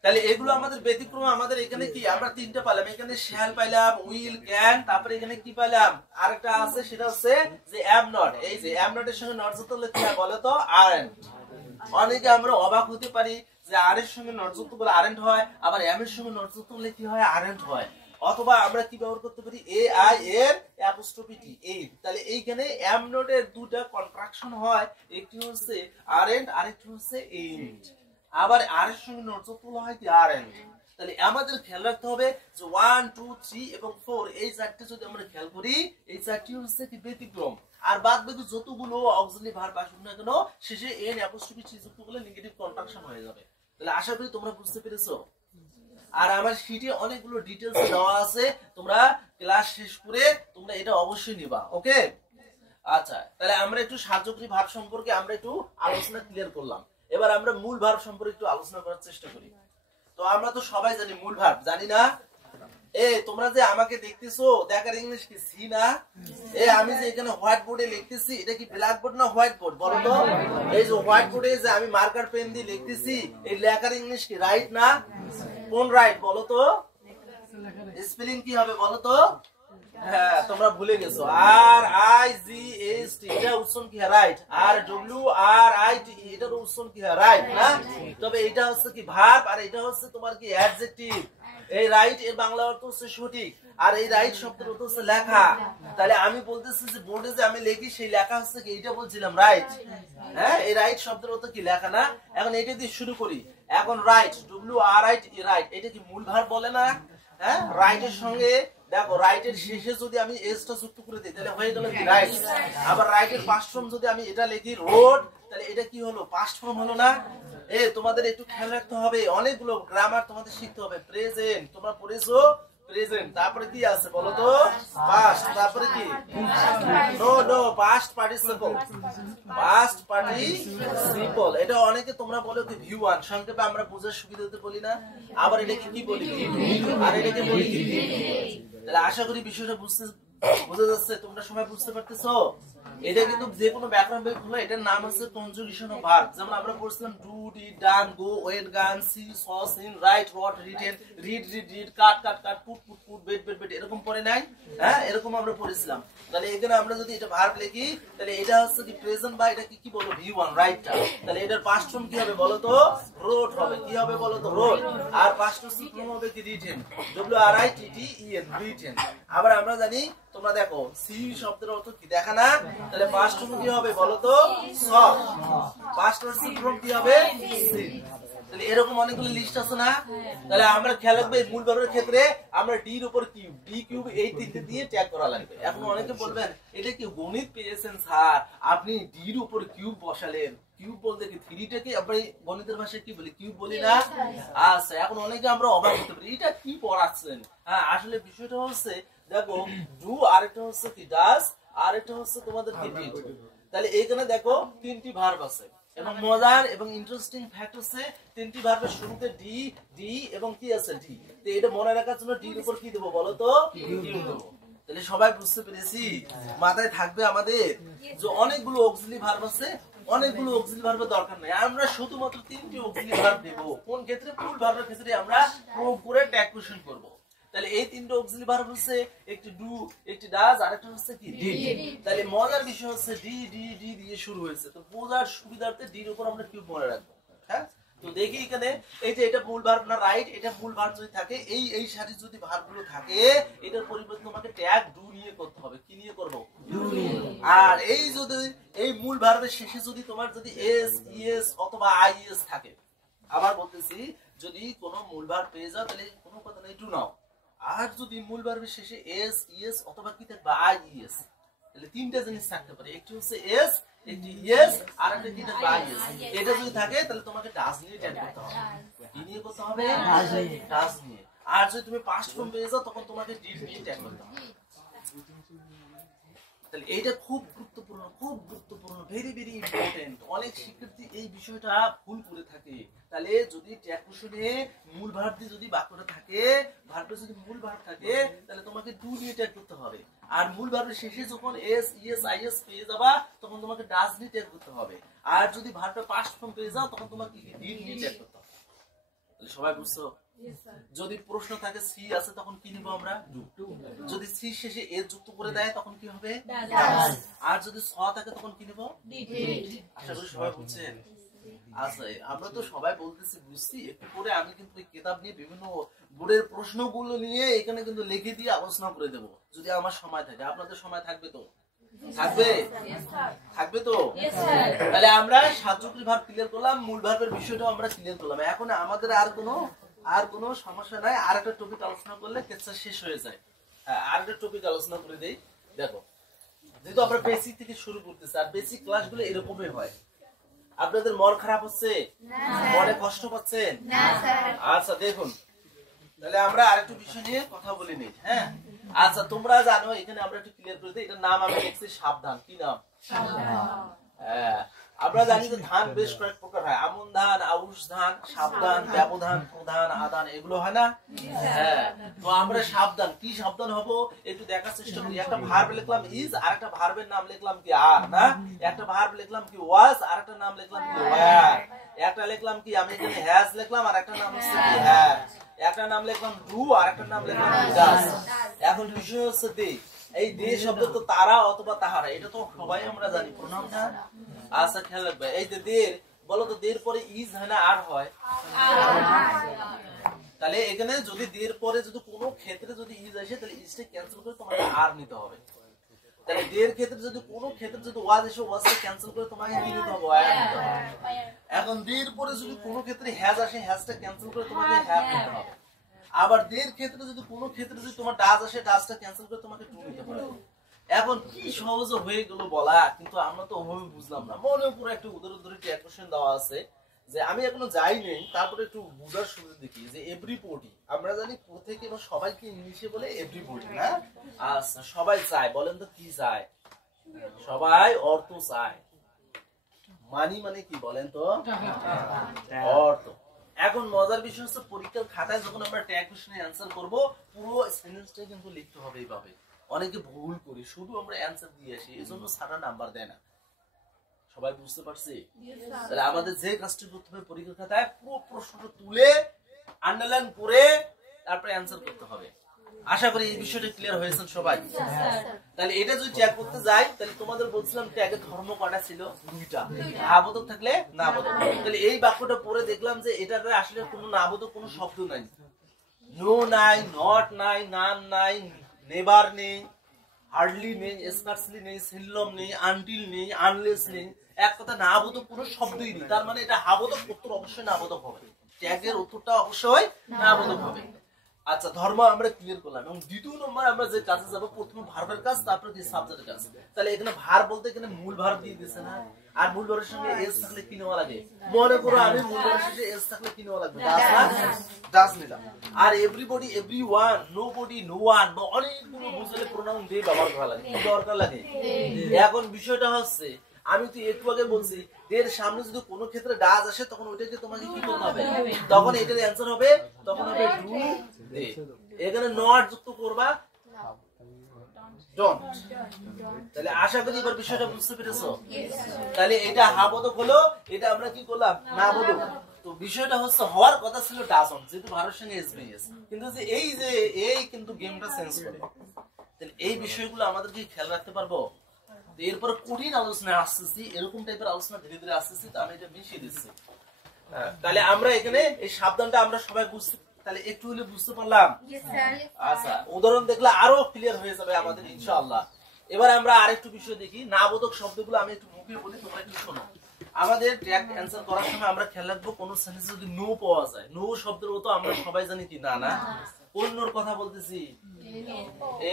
তাহলে এগুলো আমাদের ব্যতিক্রম। আমাদের এখানে কি আমরা 3টা পেলাম, এখানে শ্যাল পাইলাম, উইল, ক্যান, তারপরে এখানে কি পেলাম? আরেকটা আছে, সেটা হচ্ছে যে অ্যাম নট। এই যে অ্যাম নট এর সঙ্গে নট যুক্ত করলে কি হয় বলে তো? আরএন্ট। অনেকে আমরা অবাক হতে পারি যে আর এর সঙ্গে নট যুক্ত করলে আরএন্ট হয়, আবার এম এর সঙ্গে নট যুক্ত করলে কি হয়? আরএন্ট হয়। অথবা আমরা কি ব্যবহার করতে পারি? AI এর অ্যাপোস্ট্রফি টি, এই। তাহলে এইখানে এম নট এর দুটো কন্ট্রাকশন হয়, একটি হচ্ছে আরএন্ট, আরেকটি হচ্ছে এইন্ট। আবার আর এর সঙ্গে নট যুক্ত করলে হয় কি? আরএন্ট। তাহলে আমাদের খেয়াল রাখতে হবে যে 1, 2, 3 এবং 4 এই চারটি যদি আমরা খেয়াল করি, এই চারটি হচ্ছে কি? ব্যতিক্রম। আর বাদ বাকি যতগুলো অক্সিলারি ভার্ব আসুক না কেন, শেষে এন অ্যাপোস্ট্রফি টি যুক্ত করলে নেগেটিভ কন্ট্রাকশন হয়ে যাবে। তাহলে আশা করি তোমরা বুঝতে পেরেছো। আর আমার শীটে অনেকগুলো ডিটেইলস দেওয়া আছে, তোমরা ক্লাস শেষ করে তোমরা এটা অবশ্যই নিবা। ওকে, আচ্ছা। তাহলে আমরা একটু সাহায্যকারী ভার্ব সম্পর্কে আমরা একটু আলোচনা ক্লিয়ার করলাম। এবার আমরা মূল ভার্ব সম্পর্কে একটু আলোচনা করার চেষ্টা করি। তো আমরা তো সবাই জানি মূল ভার্ব, জানি না? তোমরা যে আমাকে দেখতেছো দেখার ইংলিশ কি সি না? আমি যে এখানে হোয়াইট বোর্ডে লিখতেছি এটা কি ব্ল্যাক বোর্ড না হোয়াইট বোর্ড বলো তো? এই যে হোয়াইট বোর্ডে যে আমি মার্কার পেন দিয়ে লিখতেছি এই লেখার ইংলিশ কি রাইট না? কোন রাইট বলো তো? স্পেলিং কি হবে বলো তো? হ্যাঁ তোমরা ভুলে গেছো। আর আই জি এস টি এটা উচ্চারণ কি রাইট? আর ডব্লিউ আর আই টি এটার উচ্চারণ কি রাইট না? তবে এটা হচ্ছে কি ভার্ব আর এটা হচ্ছে তোমার কি অ্যাডজেক্টিভ। এই রাইট এর বাংলা অর্থ হচ্ছে সঠিক আর এই রাইট শব্দের অর্থ হচ্ছে লেখা। তাহলে আমি বলতেছি যে বোর্ডে যে আমি লিখি সেই লেখা হচ্ছে কি এইটা বলছিলাম রাইট। হ্যাঁ এই রাইট শব্দের অর্থ কি লেখা না? এখন এটা দিয়ে শুরু করি। এখন write W R I T write এটা কি মূল ভার্ব বলে না? হ্যাঁ রাইটের সঙ্গে দেখো রাইটের শেষে যদি আমি এসটা যুক্ত করে দিই তাহলে হয়ে গেল কি রাইট। আবার রাইটের পাস্ট ফর্ম যদি আমি এটা লিখি রোড তাহলে এটা কি হলো? পাস্ট ফর্ম হলো না? তোমাদের একটু খেয়াল রাখতে হবে, অনেকগুলো গ্রামার তোমাদের শিখতে হবে। প্রেজেন্ট তোমরা পড়েছো প্রেজেন্ট, তারপরে কি আছে বলো তো? পাস্ট, তারপরে কি? No past participle, past participle. এটা অনেকে তোমরা বলো কি ভিউ ওয়ান, সংক্ষেপে আমরা বোঝার সুবিধাতে বলি না। আবার এটাকে কি বলি? আর এটাকে বলি কি? তাহলে আশা করি বিষয়টা বোঝা যাচ্ছে, তোমরা সবাই বুঝতে পারতেছো? এটা কিন্তু যে কোনো ব্যাকরণ বই খুলে এটার নাম হচ্ছে কনজুগেশন অফ ভার্ব। যেমন আমরা পড়ছিলাম do, did, done, go, went, গান, সি, স, সিন, রাইট, রট, রিটেন, রিড, কাট, পুট, বেট এরকম পড়ে নাই? হ্যাঁ এরকম আমরা পড়েছিলাম। তাহলে এখানে আমরা যদি এটা ভার্ব লিখি তাহলে এটা হচ্ছে কি প্রেজেন্ট বা এটা কি বলো ভি ওয়ান রাইটটা। তাহলে এটার পাস্ট ফর্ম কি হবে বলো তো? রোট হবে। কি হবে বলো তো? রোট। আর পাস্ট ফর্ম হবে কি written, W R I T T E N, written. আবার আমরা জানি তোমরা দেখো সি শব্দের অর্থ কি দেখা না? তাহলে পাস্ট ফর্ম কি হবে বলো তো? স। পাস্ট ফর্ম কি হবে? সি। তাহলে এরকম অনেকগুলো লিস্ট আছে না? তাহলে আমরা খেয়াল রাখবে মূল ভার্বের ক্ষেত্রে আমরা ডি এর উপর কিউব, ডি কিউব এই তিনটে দিয়ে ট্যাগ করা লাগবে। এখন অনেকে বলবেন এটা কি গণিত পেয়েছেন স্যার, আপনি ডি এর উপর কিউব বসালেন? কিউব বলতে কি থ্রিটাকে আমরা গণিতের ভাষায় কি বলি? কিউব বলি না? আচ্ছা এখন অনেকে আমরা অবাক হতে পারি এটা কি পড়াচ্ছেন। হ্যাঁ আসলে বিষয়টা হচ্ছে দেখো ডু আর এটা হচ্ছে কি ডাজ আর এটা হচ্ছে তোমাদের কি ডিড। তাহলে এইখানে দেখো তিনটি ভার্ব আছে এবং মজার এবং ইন্টারেস্টিং ফ্যাক্ট হচ্ছে তিনটি ভার্বের শুরুতে ডি এবং কি আছে ডি। তো এটা মনে রাখার জন্য ডি এর উপর কি দেব বলো তো? কিউব দেব। তাহলে সবাই বুঝতে পেরেছি? মাথায় থাকবে আমাদের যে অনেকগুলো অক্সিলারি ভার্ব আছে, অনেকগুলো অক্সিলারি ভার্বের দরকার নাই, আমরা শুধুমাত্র তিনটি অক্সিলারি ভার্ব দেব। কোন ক্ষেত্রে? ফুল ভার্বের ক্ষেত্রে আমরা প্রুভ করে ট্যাগ কোশ্চেন করব। তাহলে এই তিনটা অক্সিলারি ভার্ব হচ্ছে একটি ডু, একটি ডাজ আর একটা হচ্ছে কি ডিড। তাহলে মজার বিষয় হচ্ছে ডি দিয়ে শুরু হয়েছে, তো বোঝার সুবিধার্থে ডি এর উপর আমরা কিউব মনে রাখবো। হ্যাঁ তো দেখি এখানে এই যে এটা মূল ভার্ব না রাইট, এটা মূল ভার্ব যদি থাকে এই সারি যদি ভার্বগুলো থাকে এটার পরিবর্তে তোমাকে ট্যাগ ডু নিয়ে করতে হবে। কি নিয়ে করব? ডু নিয়ে। আর এই যদি এই মূল ভার্বের শেষে যদি তোমার যদি এস ইএস অথবা আইএস থাকে, আবার বলতেছি যদি কোনো মূল ভার্ব পেয়ে যাও তাহলে কোনো কথা নেই ডু নাও। আর যদি মূল ভার্বের শেষে এস ইএস অথবা কি থাকবে আইএস, তাহলে তিনটা জিনিস থাকতে পারে, একটি হচ্ছে এস, একটি ইএস আর একটা কি থাকবে আইএস। এটা যদি থাকে তাহলে তোমাকে ডাজ নিয়ে ট্যাগ করতে হবে। কি নিয়ে করতে হবে? ডাজ নিয়ে। আর যদি তুমি পাস্ট ফর্ম পেয়ে যাও তখন তোমাকে ডিড নিয়ে ট্যাগ করতে হবে। তাহলে এইটা খুব গুরুত্বপূর্ণ, ভেরি ইম্পর্টেন্ট। অনেক শিক্ষার্থী এই বিষয়টা ভুল করে থাকে। তাহলে যদি ট্যাগ কোশ্চেনে মূল ভার্ব দিয়ে যদি বাক্যটা থাকে, ভার্বটা যদি মূল ভার্ব থাকে তাহলে তোমাকে ডু নিয়ে ট্যাগ করতে হবে। আর মূল ভার্বের শেষে যখন এস ইএস আইএস পেয়ে যাবা তখন তোমাকে ডাজ নিয়ে ট্যাগ করতে হবে। আর যদি ভার্বটা পাস্ট ফর্ম পেয়ে যাও তখন তোমাকে ডিড নিয়ে ট্যাগ করতে হবে। তাহলে সবাই বুঝছো? যদি প্রশ্ন থাকে সি আছে তখন কি নিব আমরা? ডু। যদি সি শেষে এ যুক্ত করে দেয় তখন কি হবে? ডাজ। আর যদি স থাকে তখন কি নিব? ডিড। আশা করি সবাই বুঝছেন। আচ্ছা আমরা তো সবাই বলতেছি বুঝছি, একটু পরে আমি কিন্তু এই কিতাব নিয়ে বিভিন্ন বোর্ডের প্রশ্নগুলো নিয়ে এখানে কিন্তু লিখে দিয়ে আলোচনা করে দেব যদি আমার সময় থাকে। আপনাদের সময় থাকবে তো? থাকবে তো? তাহলে আমরা সাবজেক্টিভ ভার্ব ক্লিয়ার করলাম, মূল ভার্বের বিষয়টাও আমরা ক্লিয়ার করলাম। এখন আমাদের আর কোনো সমস্যা নাই। আর একটা টপিক আলোচনা করলে কেসটা শেষ হয়ে যায়। হ্যাঁ আর একটা টপিক আলোচনা করে দেই। দেখো যেহেতু আমরা বেসিক থেকে শুরু করতেছি আর বেসিক ক্লাসগুলো এরকমই হয়। আপনাদের মন খারাপ হচ্ছে? মনে কষ্ট পাচ্ছেন? আচ্ছা দেখুন তাহলে আমরা আরেকটু বিষয় নিয়ে কথা বলে নিই। হ্যাঁ আচ্ছা তোমরা জানো এখানে আমরা একটু ক্লিয়ার করে দিই, এটার নাম আমি লিখছি সাবধান। কি নাম? হ্যাঁ আমরা জানি যে ধান বেশ কয়েক প্রকার হয়, আমন ধান, আউশ ধান, সাবধান, ব্যবধান, প্রধান, আদান, এগুলো হয় না? হ্যাঁ। তো আমরা সাবধান, কি সাবধান হব একটু দেখার চেষ্টা করি। একটা ভার্ব লিখলাম ইজ, আর একটা ভার্বের নাম লিখলাম কি আর, না? একটা ভার্ব লিখলাম কি ওয়াজ, আর একটা নাম লিখলাম কি ওয়্যার। একটা লিখলাম কি আমি এখানে হ্যাজ লিখলাম, আর একটা নাম হচ্ছে কি হ্যাভ। একটা নাম লিখলাম ডু, আর একটা নাম লিখলাম ডাজ। এখন বিষয় হচ্ছে দে। এই দে শব্দ তো তারা অথবা তাহারা, এটা তো সবাই আমরা জানি প্রোনাউনটা। আচ্ছা খেয়াল রাখবে, এই যে দের, বলো তো দের পরে ইজ হয় না আর হয়? তাহলে এখানে যদি দের পরে যদি কোনো ক্ষেত্রে যদি ইজ আসে তাহলে ইজটা ক্যান্সেল করে তোমাকে আর নিতে হবে। তাহলে দের ক্ষেত্রে যদি কোনো ক্ষেত্রে যদি ওয়াজ এসে ওয়াজটা ক্যান্সেল করে তোমাকে কি নিতে হবে? ওয়্যার নিতে হবে। এখন দের পরে যদি কোনো ক্ষেত্রে হ্যাজ আসে, হ্যাজটা ক্যান্সেল করে তোমাকে হ্যাভ নিতে হবে। আবার দের ক্ষেত্রে যদি কোনো ক্ষেত্রে যদি তোমার ডাজ আসে, ডাজটা ক্যান্সেল করে তোমাকে টু নিতে হবে। এখন কি সহজ হয়ে গেল বলা, কিন্তু আমরা তো ওভাবে বুঝলাম না। মনে পুরো একটা উদাহরণ ধরে একটা কোশ্চেন দেওয়া আছে যে আমি এখনো যাই নেই, তারপরে একটু বুঝার সুবিধা দেখি যে এভরিবডি, আমরা জানি প্রত্যেকে এবং সবাইকে ইংলিশে বলে এভরিবডি, না? আচ্ছা সবাই চায়, বলেন তো কি চায়? সবাই অর্থ চায়। মানি মানে কি বলেন তো? অর্থ। এখন মজার বিষয় হচ্ছে পরীক্ষার খাতায় যখন আমরা ট্যাগ কোশ্চেনের অ্যানসার করব, পুরো সেন্টেন্সটাই কিন্তু লিখতে হবে এইভাবে। অনেকে ভুল করি, শুধু আমরা অ্যানসার দিয়ে আসি, এজন্য সারা নাম্বার দেয় না। সবাই বুঝতে পারছি? তাহলে আমাদের যে কাজটি করতে হবে, পরীক্ষার খাতায় পুরো প্রশ্নটা তুলে আন্ডারলাইন করে তারপরে অ্যানসার করতে হবে। আশা করি এই বিষয়টা ক্লিয়ার হয়েছেন সবাই। তাহলে এটা যদি ট্যাগ করতে যাই, তাহলে তোমাদের বলছিলাম ট্যাগের ধর্ম কয়টা ছিল? দুইটা, আবোধক থাকলে না বোধক। তাহলে এই বাক্যটা পড়ে দেখলাম যে এটার আসলে কোনো না বোধক কোনো শব্দ নাই। নো নাই, নট নাই, নান নাই, নেভার নেই, হার্ডলি নেই, স্কার্সলি নেই, সেলডম নেই, আনটিল নেই, আনলেস নেই, এক কথা না বোধক কোনো শব্দই নেই। তার মানে এটা হাবোধক, উত্তর অবশ্যই না বোধক হবে। ট্যাগের উত্তরটা অবশ্যই না বোধক হবে। আচ্ছা ধর্ম আমরা ক্লিয়ার করলাম। এবং দ্বিতীয় নম্বর আমরা যে কাজে যাব, প্রথমে ভার্বের কাজ, তারপরে কি সাবজেক্টের কাজ। তাহলে এখানে ভার্ব বলতে এখানে মূল ভার্ব দিয়ে দিয়েছে না? আর মূল ভার্বের সঙ্গে এস থাকলে কি নেওয়া লাগে? মনে করো আমি মূল ভার্বের শেষে এস থাকলে কি নেওয়া লাগবে? ডাজ, না? ডাজ নিলাম। আর everybody, everyone, nobody, no one, বা অনেকগুলো বুঝলে প্রোনাউন দিয়ে ব্যবহার করা লাগে। কি দরকার লাগে? এখন বিষয়টা হচ্ছে আমি তো একটু আগে বলছি এর সামনে যদি কোনো ক্ষেত্রে ডাজ আসে, তখন ওইটাকে তোমাকে কি করতে হবে? তখন এটার অ্যানসার হবে, তখন হবে ডু দে। এখানে নট যুক্ত করবা ডোন্ট। তাহলে আশা করি এবার বিষয়টা বুঝতে পেরেছো? তাহলে এটা হাবোধক হলো, এটা আমরা কি করলাম? না বোধক। তো বিষয়টা হচ্ছে হওয়ার কথা ছিল ডাজন্ট, যেহেতু ভারতের সঙ্গে এসবিএস, কিন্তু যে এই কিন্তু গেমটা চেঞ্জ করে। তাহলে এই বিষয়গুলো আমাদের কি খেয়াল রাখতে পারবো? এরপর কঠিন আলোচনা আসতেছি, এরকম টাইপের আলোচনা ধীরে ধীরে আসতেছি, তো আমি এটা মিশিয়ে দিচ্ছি। তাহলে আমরা এখানে এই সাবধানটা আমরা সবাই বুঝতে, তাহলে একটু হলে বুঝতে পারলাম? আচ্ছা উদাহরণ দেখলে আরো ক্লিয়ার হয়ে যাবে আমাদের ইনশাআল্লাহ। এবার আমরা আরেকটু বিষয় দেখি, না বোধক শব্দগুলো আমি একটু মুখে বলি, তোমরা একটু শোনো। আমাদের ট্যাগ অ্যানসার করার সময় আমরা খেয়াল রাখবো কোন সেন্টেন্সে যদি নো পাওয়া যায়, নো শব্দের মতো আমরা সবাই জানি কি না, না? অন্যর কথা বলতেছি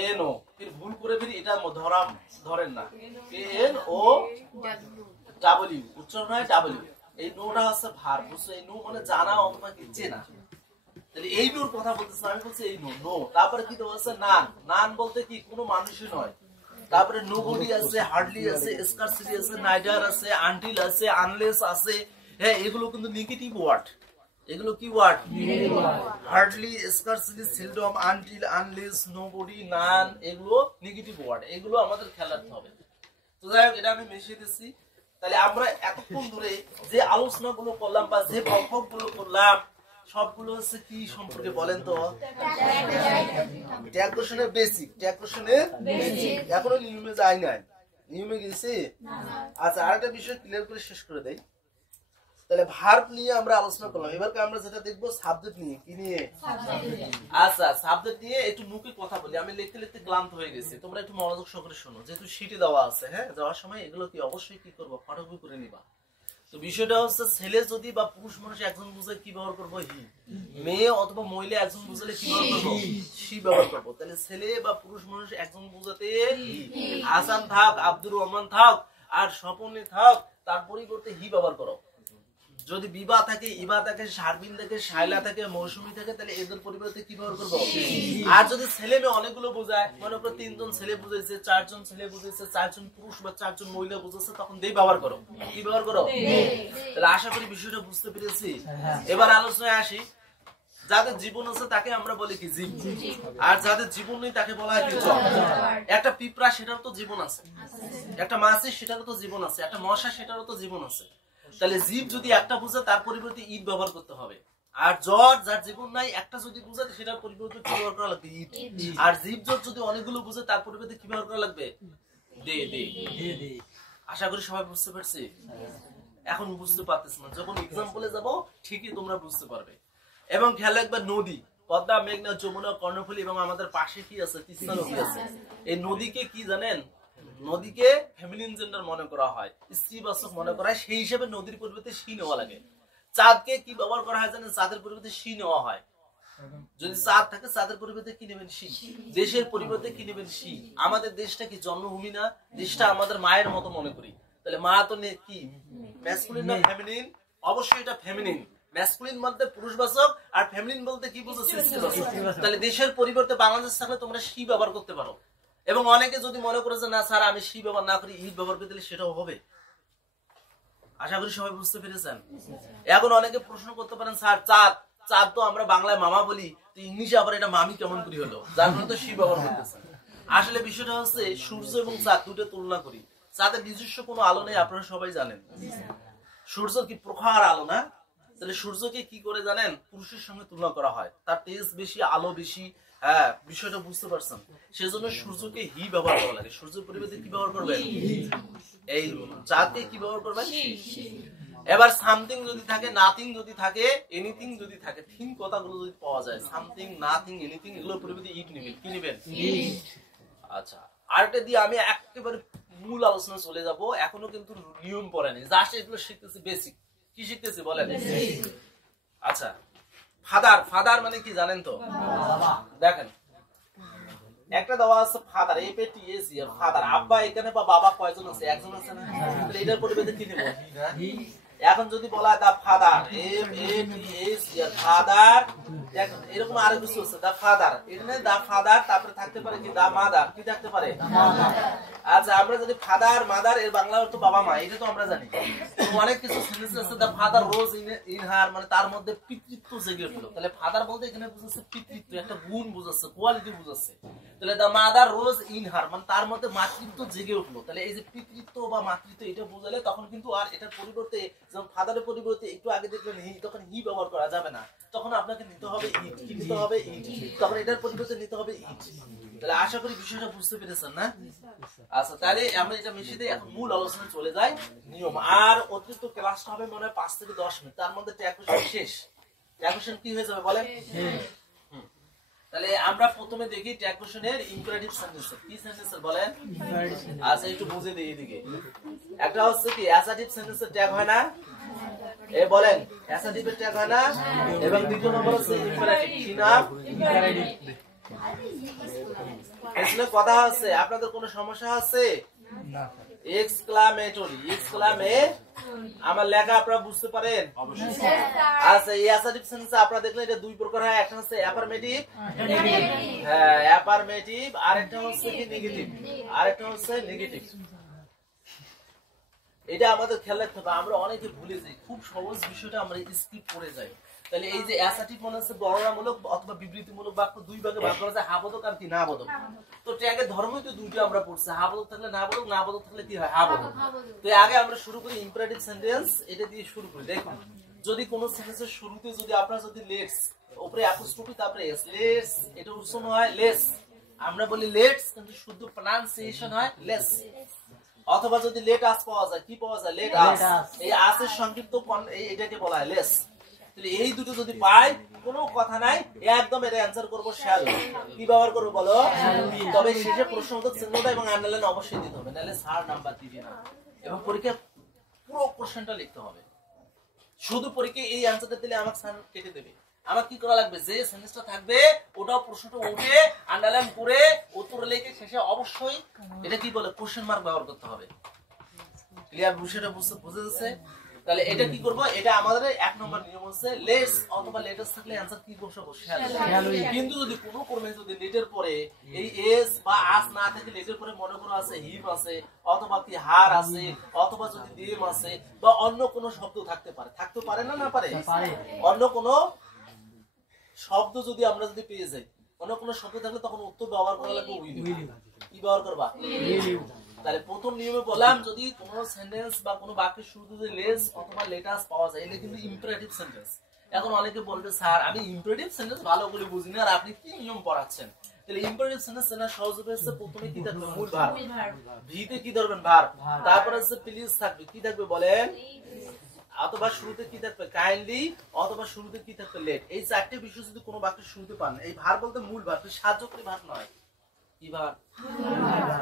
এনো, ফির ভুল করে ফির এটা ধরেন না, এন ও ডাব্লিউ উচ্চারণ হয় ডাব্লিউ। এই নোটা হচ্ছে ভার্ব, বুঝছো? এই নো মানে জানা অথবা কি চেনা। তাহলে এই নোর কথা বলতেছি, আমি বলছি এই নো, নো। তারপরে কি তো বলছে নান, নান বলতে কি কোনো মানুষই নয়। তারপরে নোবডি আছে, হার্ডলি আছে, স্কার্সলি আছে, নাইডার আছে, আনটিল আছে, আনলেস আছে। হ্যাঁ, এগুলো কিন্তু নেগেটিভ ওয়ার্ড। এগুলো কি word? Hardly, scarcely, seldom, until, unless, nobody, none, এগুলো নেগেটিভ ওয়ার্ড। এগুলো আমাদের খেয়াল রাখতে হবে। তো যাই হোক, এটা আমি মিশিয়ে দিচ্ছি। তাহলে আমরা এতক্ষণ ধরে যে আলোচনাগুলো করলাম বা যে বক্তব্যগুলো করলাম, সবগুলো হচ্ছে কি সম্পর্কে বলেন তো? ট্যাগ কোশ্চেনের বেসিক, ট্যাগ কোশ্চেনের বেসিক। এখনো নিয়মে যায় নাই, নিয়মে গেছে। আচ্ছা আরেকটা বিষয় ক্লিয়ার করে শেষ করে দেই। তাহলে ভার্ব নিয়ে আমরা আলোচনা করলাম। এবার আমরা যেটা দেখবো সাবজেক্ট নিয়ে। কি নিয়ে? আচ্ছা সাবজেক্ট নিয়ে একটু মুখে কথা বলি। আমি লিখতে লিখতে ক্লান্ত হয়ে গেছি, তোমরা একটু মনোযোগ সহকারে শোনো, যেহেতু শীটে দেওয়া আছে। হ্যাঁ, যাওয়ার সময় এগুলো কি অবশ্যই কি করবো? ফটোকপি করে নিবা। তো বিষয়টা হচ্ছে ছেলে যদি বা পুরুষ মানুষ একজন বুঝে কি ব্যবহার করবো? হি। মেয়ে অথবা মহিলা একজন বুঝলে কি ব্যবহার করবো? সি ব্যবহার করবো। তাহলে ছেলে বা পুরুষ মানুষ একজন বুঝাতে হি। হাসান থাক, আব্দুর রহমান থাক, আর স্বপনে থাক, তার পরিবর্তে হি ব্যবহার করো। যদি বিবা থাকে, ইবা থাকে, শারবিন থাকে, শায়লা থাকে, মৌসুমী থাকে, তাহলে এদের পরিবর্তে কি ব্যবহার করবো? আর যদি ছেলে মেয়ে অনেকগুলো বোঝায়, মনে করো 3 জন ছেলে বুঝাইছে, 4 জন ছেলে বুঝাইছে, 4 জন পুরুষ বা 4 জন মহিলা বুঝাচ্ছে, তখন দেই ব্যবহার করো। কি ব্যবহার করো? তাহলে আশা করি বিষয়টা বুঝতে পেরেছি। এবার আলোচনায় আসি। যাদের জীবন আছে তাকে আমরা বলি কি? জীব। আর যাদের জীবন নেই তাকে বলা হয় কি? জড়। একটা পিঁপড়া, সেটারও তো জীবন আছে। একটা মাছি, সেটারও তো জীবন আছে। একটা মশা, সেটারও তো জীবন আছে। তাহলে জীব যদি একটা বুঝে, তার পরিবর্তে ইট ব্যবহার করতে হবে। আর জড়, যার জীবন নাই, একটা যদি বুঝে, সেটার পরিবর্তে কি ব্যবহার করা লাগবে? ইট। আর জীব জড় যদি অনেকগুলো বুঝে, তার পরিবর্তে কি ব্যবহার করা লাগবে? দে দে। আশা করি সবাই বুঝতে পারছি। এখন বুঝতে পারতেছ না, যখন এক্সাম্পলে যাব ঠিকই তোমরা বুঝতে পারবে। এবং খেয়াল রাখবে, নদী পদ্মা, মেঘনা, যমুনা, কর্ণফুলী এবং আমাদের পাশে কি আছে? তিস্তা নদী আছে। এই নদীকে কি জানেন? নদীকে ফেমিনিন জেন্ডার মনে করা হয়, স্ত্রীবাচক মনে করা হয়। সেই হিসেবে নদীর পরিবর্তে সি নেওয়া লাগে। চাঁদকে কি ব্যবহার করা হয় জানেন? চাঁদের পরিবর্তে সি নেওয়া হয়। যদি চাঁদ থাকে, চাঁদের পরিবর্তে কি নেবেন? সি। দেশের পরিবর্তে কি নেবেন? সি। আমাদের দেশটা কি জন্মভূমি না? দেশটা আমাদের মায়ের মতো মনে করি। তাহলে মা তো কি ম্যাসকুলিন না ফেমিনিন? অবশ্যই এটা ফেমিনিন। ম্যাসকুলিন বলতে পুরুষবাচক, আর ফেমিনিন বলতে কি বুঝছো? স্ত্রীবাচক। তাহলে দেশের পরিবর্তে বাংলাদেশ থাকলে তোমরা সি ব্যবহার করতে পারো। এবং অনেকে যদি মনে করে যে না স্যার আমি সি ব্যবহার না করি, ইট ব্যবহার করে দিলে সেটাও হবে। আশা করি সবাই বুঝতে পেরেছেন। এখন অনেকে প্রশ্ন করতে পারেন, স্যার চাঁদ তো আমরা বাংলায় মামা বলি, তো ইংলিশে আবার এটা মামি কেমন করে হলো? যার ফলে তো সি ব্যবহার করতেছেন। আসলে বিষয়টা হচ্ছে, সূর্য এবং চাঁদ দুটো তুলনা করি। চাঁদের নিজস্ব কোনো আলো নেই, আপনারা সবাই জানেন। সূর্য কি প্রখর আলো না? তাহলে সূর্যকে কি করে জানেন? পুরুষের সঙ্গে তুলনা করা হয়, তার তেজ বেশি, আলো বেশি। হ্যাঁ, বিষয়টা বুঝতে পারছেন। সেজন্য সূর্যকে হি ব্যবহার করা লাগে। সূর্যের পরিবর্তে কি ব্যবহার করবেন? এই চাঁদকে কি ব্যবহার করবেন? এবার সামথিং যদি থাকে, নাথিং যদি থাকে, এনিথিং যদি থাকে, থিং কথাগুলো যদি পাওয়া যায়, সামথিং, নাথিং, এনিথিং, এগুলোর পরিবর্তে ইট নেবেন। কি নেবেন? আচ্ছা, আরেকটা দিয়ে আমি একেবারে মূল আলোচনা চলে যাব। এখনো কিন্তু নিয়ম পড়েনি, জাস্ট এগুলো শিখতেছি, বেসিক। কি শিখতেছি বলেন? আচ্ছা, ফাদার মানে কি জানেন তো? দেখেন, একটা দেওয়া আছে ফাদার, FATHER, ফাদার। আব্বা এখানে বা বাবা কয়জন আছে? একজন আছে না? তাহলে এটার পরিবর্তে কি নেব? এখন যদি বলা হয় দা ফাদার, FATHER, ফাদার, দেখেন এরকম আরো কিছু আছে, দা ফাদার। এখানে দা ফাদার, তারপরে থাকতে পারে কি? The mother. কি থাকতে পারে? আচ্ছা, আমরা যদি ফাদার, মাদার, এর বাংলা অর্থ বাবা মা, এটা তো আমরা জানি। অনেক কিছু সেন্টেন্স আছে, the father rose in her, মানে তার মধ্যে পিতৃত্ব জেগে উঠলো। তাহলে ফাদার বলতে এখানে বুঝাচ্ছে পিতৃত্ব, একটা গুণ বুঝাচ্ছে, কোয়ালিটি বুঝাচ্ছে। তাহলে দা মাদার রোজ ইন হার, মানে তার মধ্যে মাতৃত্ব জেগে উঠলো। তাহলে এই যে পিতৃত্ব বা মাতৃত্ব, এটা বোঝালে তখন কিন্তু আর এটার পরিবর্তে, যেমন ফাদারের পরিবর্তে একটু আগে দেখলেন হি, তখন হি ব্যবহার করা যাবে না, তখন আপনাকে নিতে হবে ইট। কি নিতে হবে? ইট। তখন এটার পরিবর্তে নিতে হবে ইট। তাহলে আশা করি বিষয়টা বুঝতে পেরেছেন না? আচ্ছা, তাহলে আমরা এটা মিশিয়ে দিই। এখন মূল আলোচনা চলে যায়, নিয়ম। আর অতিরিক্ত ক্লাসটা হবে মনে হয় 5 থেকে 10 মিনিট, তার মধ্যে ট্যাগ কোশ্চেন শেষ। ট্যাগ কোশ্চেন কি হয়ে যাবে বলেন? তাহলে আমরা প্রথমে দেখি ট্যাগ কোশ্চেনের ইম্পারেটিভ সেন্টেন্স। কি সেন্টেন্স বলেন? আচ্ছা, একটু বুঝে দিই এদিকে। একটা হচ্ছে কি অ্যাসার্টিভ সেন্টেন্সের ট্যাগ হয় না? এ বলেন, অ্যাসার্টিভের ট্যাগ হয় না? এবং দ্বিতীয় নম্বর হচ্ছে ইম্পারেটিভ। কি না? ইম্পারেটিভ। আসলে কথা হচ্ছে, আপনাদের কোনো সমস্যা আছে? না। এক্সক্লামেটরি, আমার লেখা আপনারা বুঝতে পারেন? অবশ্যই। আচ্ছা, এই অ্যাসার্টিভ সেন্টেন্স আপনারা দেখলে এটা দুই প্রকার হয়। একটা হচ্ছে অ্যাফার্মেটিভ, হ্যাঁ অ্যাফার্মেটিভ, আরেকটা হচ্ছে কি নেগেটিভ, আরেকটা হচ্ছে নেগেটিভ। এটা আমাদের খেয়াল রাখতে হবে। আমরা অনেকে ভুলে যাই, খুব সহজ বিষয়টা আমরা স্কিপ করে যাই। তাহলে এই যে অ্যাসার্টিভ মানে হচ্ছে বর্ণনামূলক অথবা বিবৃতিমূলক বাক্য, দুই ভাগে ভাগ করা যায়, হাবোধক আর কি নাবোধক। তো ট্যাগের ধর্মই তো দুইটা আমরা পড়ছি, হাবোধক থাকলে নাবোধক, নাবোধক থাকলে কি হয়? হাবোধক। তো আগে আমরা শুরু করি ইম্পারেটিভ সেন্টেন্স, এটা দিয়ে শুরু করি। দেখুন, যদি কোন সেন্টেন্সের শুরুতে যদি আপনারা যদি লেটস, উপরে অ্যাপোস্ট্রফি, তারপরে এস, লেটস, এটা উচ্চারণ হয় লেস, আমরা বলি লেটস, কিন্তু শুদ্ধ প্রনাউন্সিয়েশন হয় লেস। অথবা যদি লেট আস পাওয়া যায়, কি পাওয়া যায়? Let us. এই আসের সংক্ষিপ্ত এটাকে বলা হয় লেস। তাহলে এই দুটো যদি পাই, কোনো কথা নাই, একদম এটা অ্যানসার করব শ্যাল। কি ব্যবহার করব বলো? তবে শেষে প্রশ্নবোধক চিহ্নটা এবং আন্ডারলাইন অবশ্যই দিতে হবে, নাহলে স্যার নাম্বার দিবে না। এবং পরীক্ষায় পুরো কোশ্চেনটা লিখতে হবে। শুধু পরীক্ষায় এই অ্যানসারটা দিলে আমাকে স্যার কেটে দেবে। আমার কি করা লাগবে? যে সেন্টেন্সটা থাকবে ওটাও প্রশ্নটা উঠে আন্ডারলাইন করে উত্তর লিখে শেষে অবশ্যই এটা কি বলে কোশ্চেন মার্ক ব্যবহার করতে হবে। ক্লিয়ার? বুঝে যাচ্ছে? তাহলে এটা কি করব, এটা আমাদের এক নম্বর নিয়ম হচ্ছে লেস অথবা লেটাস থাকলে অ্যানসার কি বসাবো, শ্যাল। কিন্তু যদি কোনো ক্রমে যদি লেটের পরে এই এস বা আস না থাকে, লেটের পরে মনে করো আছে হিম আছে অথবা কি হার আছে অথবা যদি দেম আছে বা অন্য কোনো শব্দ থাকতে পারে, থাকতে পারে না, না পারে, অন্য কোনো শব্দ যদি আমরা যদি পেয়ে যাই, অন্য কোনো শব্দ থাকলে তখন উত্তর ব্যবহার করা লাগবে উইল। কি ব্যবহার করবা, উইল। তাহলে প্রথম নিয়মে বললাম যদি কোনো সেন্টেন্স বা কোনো বাক্যের শুরুতে যদি লেস অথবা লেটাস পাওয়া যায়, এটা কিন্তু ইম্পারেটিভ সেন্টেন্স। এখন অনেকে বলবে স্যার আমি ইম্পারেটিভ সেন্টেন্স ভালো করে বুঝি না, আর আপনি কি নিয়ম পড়াচ্ছেন। তাহলে ইম্পারেটিভ সেন্টেন্স না সহজ হচ্ছে প্রথমে কি থাকবে, মূল ভার্ব, ভিতে কি ধরবেন ভার্ব, তারপরে হচ্ছে প্লিজ থাকবে, কি থাকবে বলেন, অথবা শুরুতে কি থাকবে কাইন্ডলি, অথবা শুরুতে কি থাকবে লেট। এই চারটি বিষয় যদি কোনো বাক্যের শুরুতে পান, এই ভার্ব বলতে মূল ভার্ব, সাহায্যকারী ভার্ব নয়, কি ভার্ব,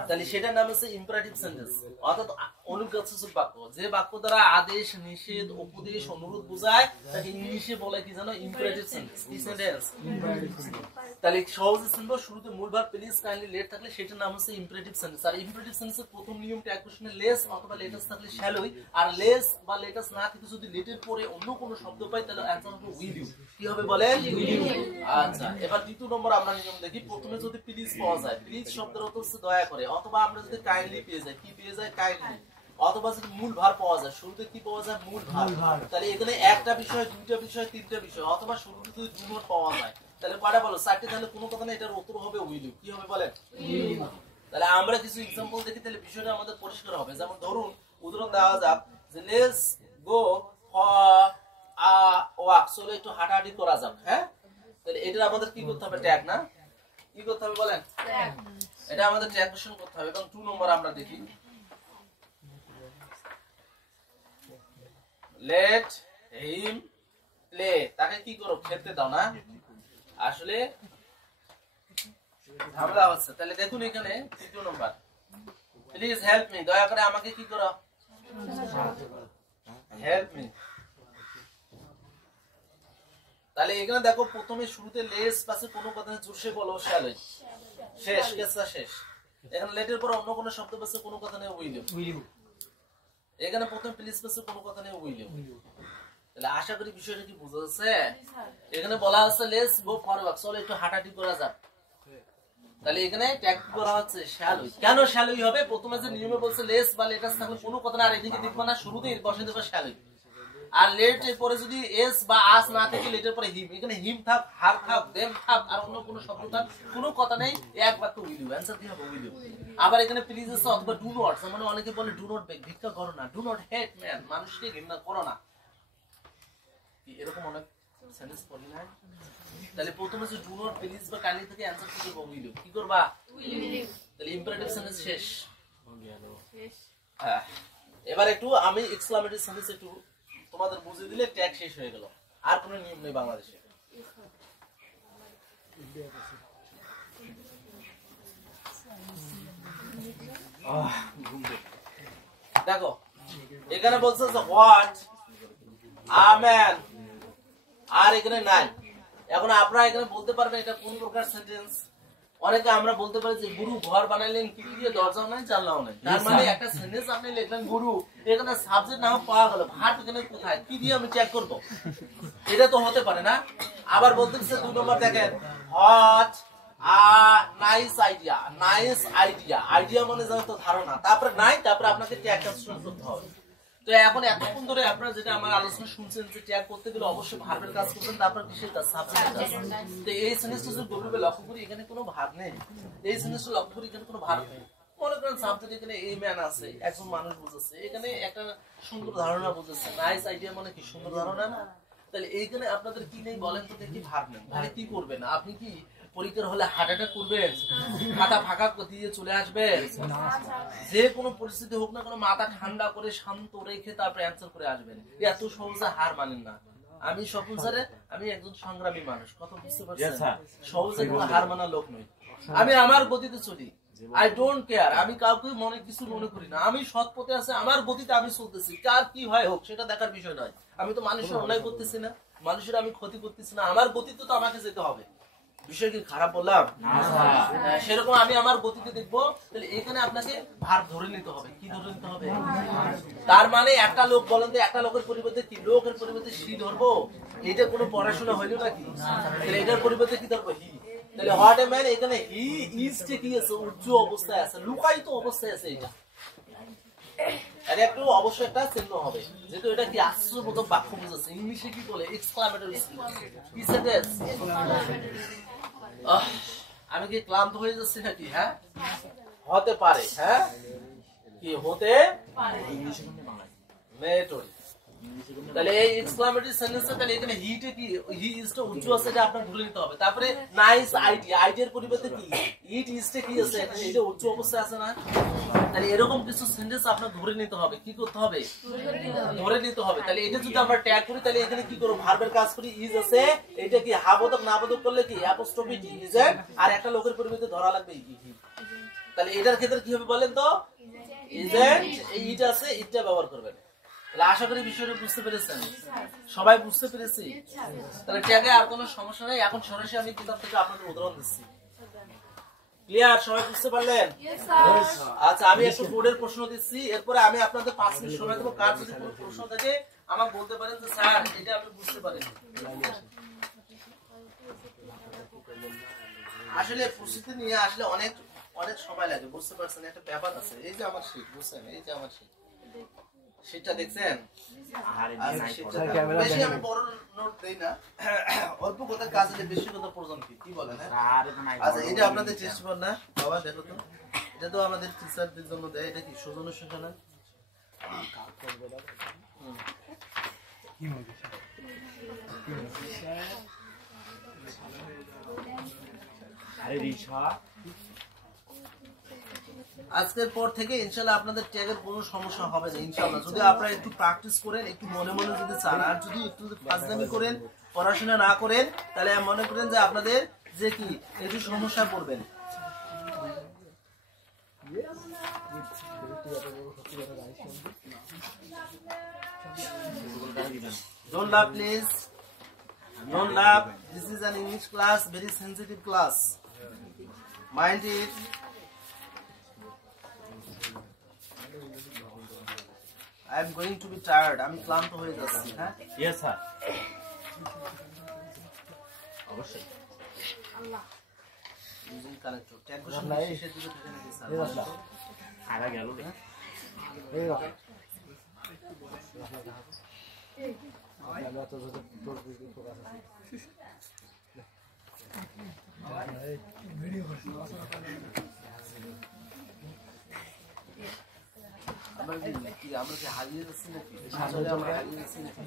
তাহলে সেটার নাম হচ্ছে ইম্পারেটিভ সেন্টেন্স অর্থাৎ অনুজ্ঞাসূচক বাক্য। যে বাক্য দ্বারা আদেশ, নিষেধ, উপদেশ, অনুরোধ বোঝায় তাকে ইংলিশে বলে কি জানো, ইম্পারেটিভ সেন্টেন্স। কি সেন্টেন্স, তাহলে সহজে শুনবো শুরুতে মূল ভার্ব প্লিজ কাইন্ডলি লেট থাকলে সেটার নাম হচ্ছে ইম্পারেটিভ সেন্টেন্স। আর ইম্পারেটিভ সেন্টেন্সের প্রথম নিয়মটা এক কোশ্চেনে লেস অথবা লেটাস থাকলে শ্যালই, আর লেস বা লেটাস না থেকে যদি লেটের পরে অন্য কোনো শব্দ পাই তাহলে অ্যানসার হবে উইল ইউ। কি হবে বলেন, উইল ইউ। আচ্ছা, এবার দ্বিতীয় নম্বর আমরা নিয়ম দেখি। প্রথমে যদি প্লিজ পাওয়া যায়, প্লিজ শব্দের অর্থ হচ্ছে দয়া করে, অথবা আমরা যদি কাইন্ডলি পেয়ে যাই, কি পেয়ে যায়, কাইন্ডলি, অথবা যদি মূল ভার্ব পাওয়া যায়, শুরুতে কি পাওয়া যায়, মূল ভার্ব। তাহলে এখানে একটা বিষয়, দুইটা বিষয়, তিনটা বিষয়, অথবা শুরুতে যদি ডু নট পাওয়া যায় তাহলে কয়টা বলো, চারটে। তাহলে কোনো কথা না, এটার উত্তর হবে উইল ইউ। কি হবে বলেন, উইল। তাহলে আমরা কিছু एग्जांपल দেখি, তাহলে বিষয়টা আমাদের পরিষ্কার হবে। যেমন ধরুন উদাহরণ দেওয়া যাক যে let's go for a walk, চলো একটু হাঁটাহাঁটি করা যাক। হ্যাঁ, তাহলে এটা আমাদের কি করতে হবে, ট্যাগ না, কি করতে হবে বলেন, এটা আমাদের ট্যাগ কোশ্চেন করতে হবে। এবং 2 নম্বর আমরা দেখি লেট হিম প্লে, তাকে কি করো, খেলতে দাও না, আসলে ঝামেলা হচ্ছে। তাহলে দেখুন এখানে 3 নম্বর প্লিজ হেল্প মি, দয়া করে আমাকে কি করো, হেল্প মি। তাহলে এখানে দেখো প্রথমে শুরুতে লেস পাশে কোনো কথা জোরসে বলো শ্যালই, শেষ কেসটা শেষ। এখানে লেটের পর অন্য কোনো শব্দ পাশে কোনো কথা নেই, উইল ইউ। এখানে প্রথমে প্লিজ পাশে কোনো কথা নেই, উইল ইউ। তাহলে আশা করি বিষয়টা কি বুঝা যাচ্ছে। এখানে বলা আছে লেটস গো ফর ওয়াক, চলো একটু হাঁটাহাঁটি করা যাক। তাহলে এখানে ট্যাগ করা হচ্ছে শ্যালই। কেন শ্যালই হবে, প্রথমে যে নিয়মে বলছে লেস বা লেটাস থাকলে কোনো কথা না, আর এদিকে দেখবা না শুরুতেই বসে দেবে শ্যালই। আর লেট এর পরে যদি এস বা আস না থাকে, লেটের পরে হিম, এখানে হিম থাক, হার থাক, দেম থাক, আর অন্য কোনো শব্দ থাক, কোনো কথা নেই, এক বাক্য উইল ইউ। অ্যানসার কি হবে, উইল ইউ। আবার এখানে প্লিজ আছে অথবা ডু নট, মানে অনেকে বলে ডু নট বেগ, ভিক্ষা করো না, ডু নট হেট ম্যান, মানুষকে ঘৃণা করো না, এরকম অনেক সেন্টেন্স পড়ি না। তাহলে প্রথমে যে ডু নট, প্লিজ বা কাইন্ডলি থেকে অ্যানসার কি করব, উইল ইউ। কি করবা, উইল ইউ। তাহলে ইম্পারেটিভ সেন্টেন্স শেষ। হ্যাঁ, এবার একটু আমি এক্সক্লামেটরি সেন্টেন্স একটু তোমাদের বুঝিয়ে দিলে ট্যাগ শেষ হয়ে গেল। আর কোনো নিয়ম নেই বাংলাদেশে। দেখো এখানে বলছে যে হোয়াট আ ম্যান, আর এখানে নাই। এখন আপনারা এখানে বলতে পারবেন এটা কোন প্রকার সেন্টেন্স। অনেকে আমরা বলতে পারি যে গুরু ঘর বানাইলেন কি দিয়ে, দরজাও নাই জানলাও নাই। তার মানে একটা সেন্টেন্স আপনি লিখলেন গুরু, এখানে সাবজেক্ট নাম পাওয়া গেল, ভার্ব এখানে কোথায়, কি দিয়ে আমি চেক করব, এটা তো হতে পারে না। আবার বলতে দিচ্ছে 2 নম্বর দেখেন what a nice idea, nice idea, idea মানে জানো তো ধারণা, তারপরে নাই, তারপরে আপনাকে ট্যাগ কনস্ট্রাকশন করতে হবে। তো এখন এতক্ষণ ধরে আপনারা যেটা আমার আলোচনা শুনছেন যে ট্যাগ করতে গেলে অবশ্যই ভার্বের কাজ করবেন, তারপর কিসের কাজ, সাবজেক্টের কাজ। তো এই সেন্টেন্সটা যদি গভীরভাবে লক্ষ্য করি এখানে কোনো ভার্ব নেই, এই সেন্টেন্সটা লক্ষ্য করি এখানে কোনো ভার্ব নেই। মনে করেন সাবজেক্ট এখানে এই ম্যান আছে, একজন মানুষ বুঝাচ্ছে, এখানে একটা সুন্দর ধারণা বুঝাচ্ছে, নাইস আইডিয়া মানে কি সুন্দর ধারণা না। তাহলে এইখানে আপনাদের কি নেই বলেন তো দেখি, ভার্ব নেই। তাহলে কি করবেন আপনি, কি পরীক্ষার হলে হার্ট অ্যাটাক করবেন, মাথা ফাঁকা দিয়ে চলে আসবেন, যে কোনো পরিস্থিতি হোক না কোনো মাথা ঠান্ডা করে শান্ত রেখে তারপরে অ্যান্সার করে আসবেন। এত সহজে হার মানেন না। আমি স্বপন স্যারে আমি একজন সংগ্রামী মানুষ, কথা বুঝতে পারছেন, সহজে কোনো হার মানার লোক নই। আমি আমার গতিতে চলি, আই ডোন্ট কেয়ার, আমি কাউকে কিছু মনে করি না, আমি সৎ পথে আছে, আমার গতিতে আমি চলতেছি, কার কি হয় হোক সেটা দেখার বিষয় নয়। আমি তো মানুষের অন্যায় করতেছি না, মানুষের আমি ক্ষতি করতেছি না, আমার গতিতে তো আমাকে যেতে হবে। বিষয় কি খারাপ বললাম? না স্যার। সেরকম আমি আমার গতিতে দেখবো, তাহলে এখানে আপনাকে ভার্ব ধরে নিতে হবে। কি ধরে নিতে হবে? তার মানে একটা লোক বলেন তো, একটা লোকের পরিবর্তে কি, লোকের পরিবর্তে সি ধরবো? এটা কোনো পড়াশোনা হইলো নাকি? তাহলে এটার পরিবর্তে কি ধরবো? হি। তাহলে হোয়াট এ ম্যান, এখানে হি ইজ কি আছে? উচ্চ অবস্থায় আছে, লুকায়িত অবস্থায় আছে। এটা আর একটু অবশ্যই একটা চিহ্ন হবে, যেহেতু এটা কি আশ্চর্যবোধক বাক্য বুঝাচ্ছে। ইংলিশে কি বলে? এক্সক্লামেটরি কি সেন্টেন্স। আমি কি ক্লান্ত হয়ে যাচ্ছি নাকি? হ্যাঁ, হতে পারে। হ্যাঁ, কি হতে পারে। মেটরি। তাহলে এই এক্সক্লামেটরি সেন্টেন্সে তাহলে এখানে হিটে কি, হি ইজটা উচ্চ আছে, এটা আপনাকে ভুলে নিতে হবে। তারপরে নাইস আইডি, আইডিয়ার পরিবর্তে কি ইট ইজটা কি আছে? এটা উচ্চ অবস্থায় আছে না? তাহলে এরকম কিছু সেন্টেন্স আপনার ধরে নিতে হবে। কি করতে হবে? ধরে নিতে হবে। তাহলে এটা যদি আমরা ট্যাগ করি, তাহলে এখানে কি করব? ভার্বের কাজ করি। ইজ আছে, এটা কি হাবোধক না বোধক করলে কি অ্যাপোস্ট্রফি টি ইজ, আর একটা লোকের পরিবর্তে ধরা লাগবে হি। তাহলে এটার ক্ষেত্রে কি হবে বলেন তো? ইজেন্ট, এই ইট আছে, ইটটা ব্যবহার করবেন। তাহলে আশা করি বিষয়টা বুঝতে পেরেছেন, সবাই বুঝতে পেরেছি। তাহলে ট্যাগে আর কোনো সমস্যা নেই। এখন সরাসরি আমি কিতাব থেকে আপনাদের উদাহরণ দিচ্ছি। ক্লিয়ার? সবাই বুঝতে পারলেন? আচ্ছা, আমি একটু বোর্ডের প্রশ্ন দিচ্ছি, এরপরে আমি আপনাদের 5 মিনিট সময় দেবো। কার যদি কোনো প্রশ্ন থাকে আমাকে বলতে পারেন যে স্যার এটা আমি বুঝতে পারিনি। আসলে প্রস্তুতি নিয়ে আসলে অনেক অনেক সময় লাগে, বুঝতে পারছেন? একটা ব্যাপার আছে। এই যে আমার শীট, বুঝছেন? এই যে আমার শীট, শীটটা দেখছেন? বেশি আমি বড় নোট দেই না, অল্প কথা কাজে বেশি কথা প্রয়োজন। কি বলেন? আচ্ছা, এটা আপনাদের টেস্ট পেপার না বাবা? দেখো তো, এটা তো আমাদের টিচারদের জন্য দেয়। এটা কি সৌজন্য শিক্ষা না? আজকের পর থেকে ইনশাআল্লাহ আপনাদের ট্যাগের কোনো সমস্যা হবে না ইনশাআল্লাহ, যদি আপনারা একটু প্র্যাকটিস করেন, একটু মনে মনে যদি চান। আর যদি একটু ফাজলামি করেন, পড়াশোনা না করেন, তাহলে মনে করেন যে আপনাদের যে কি একটু সমস্যা পড়বেন। Don't laugh, please. Don't laugh. This is an English class, very sensitive class. Mind it. I am going to be tired. আমি ক্লান্ত হয়ে যাচ্ছি। হ্যাঁ, ইয়েস স্যার, অবশ্যই। আল্লাহ ইউজিং কানেক্টর ট্যাগ কোশ্চেন শেষের দিকে থাকে নাকি স্যার? আগা গেল রে। এই রকম ভিডিও করছি। আমরা কি হারিয়ে যাচ্ছি নাকি? আমরা হারিয়ে যাচ্ছি নাকি?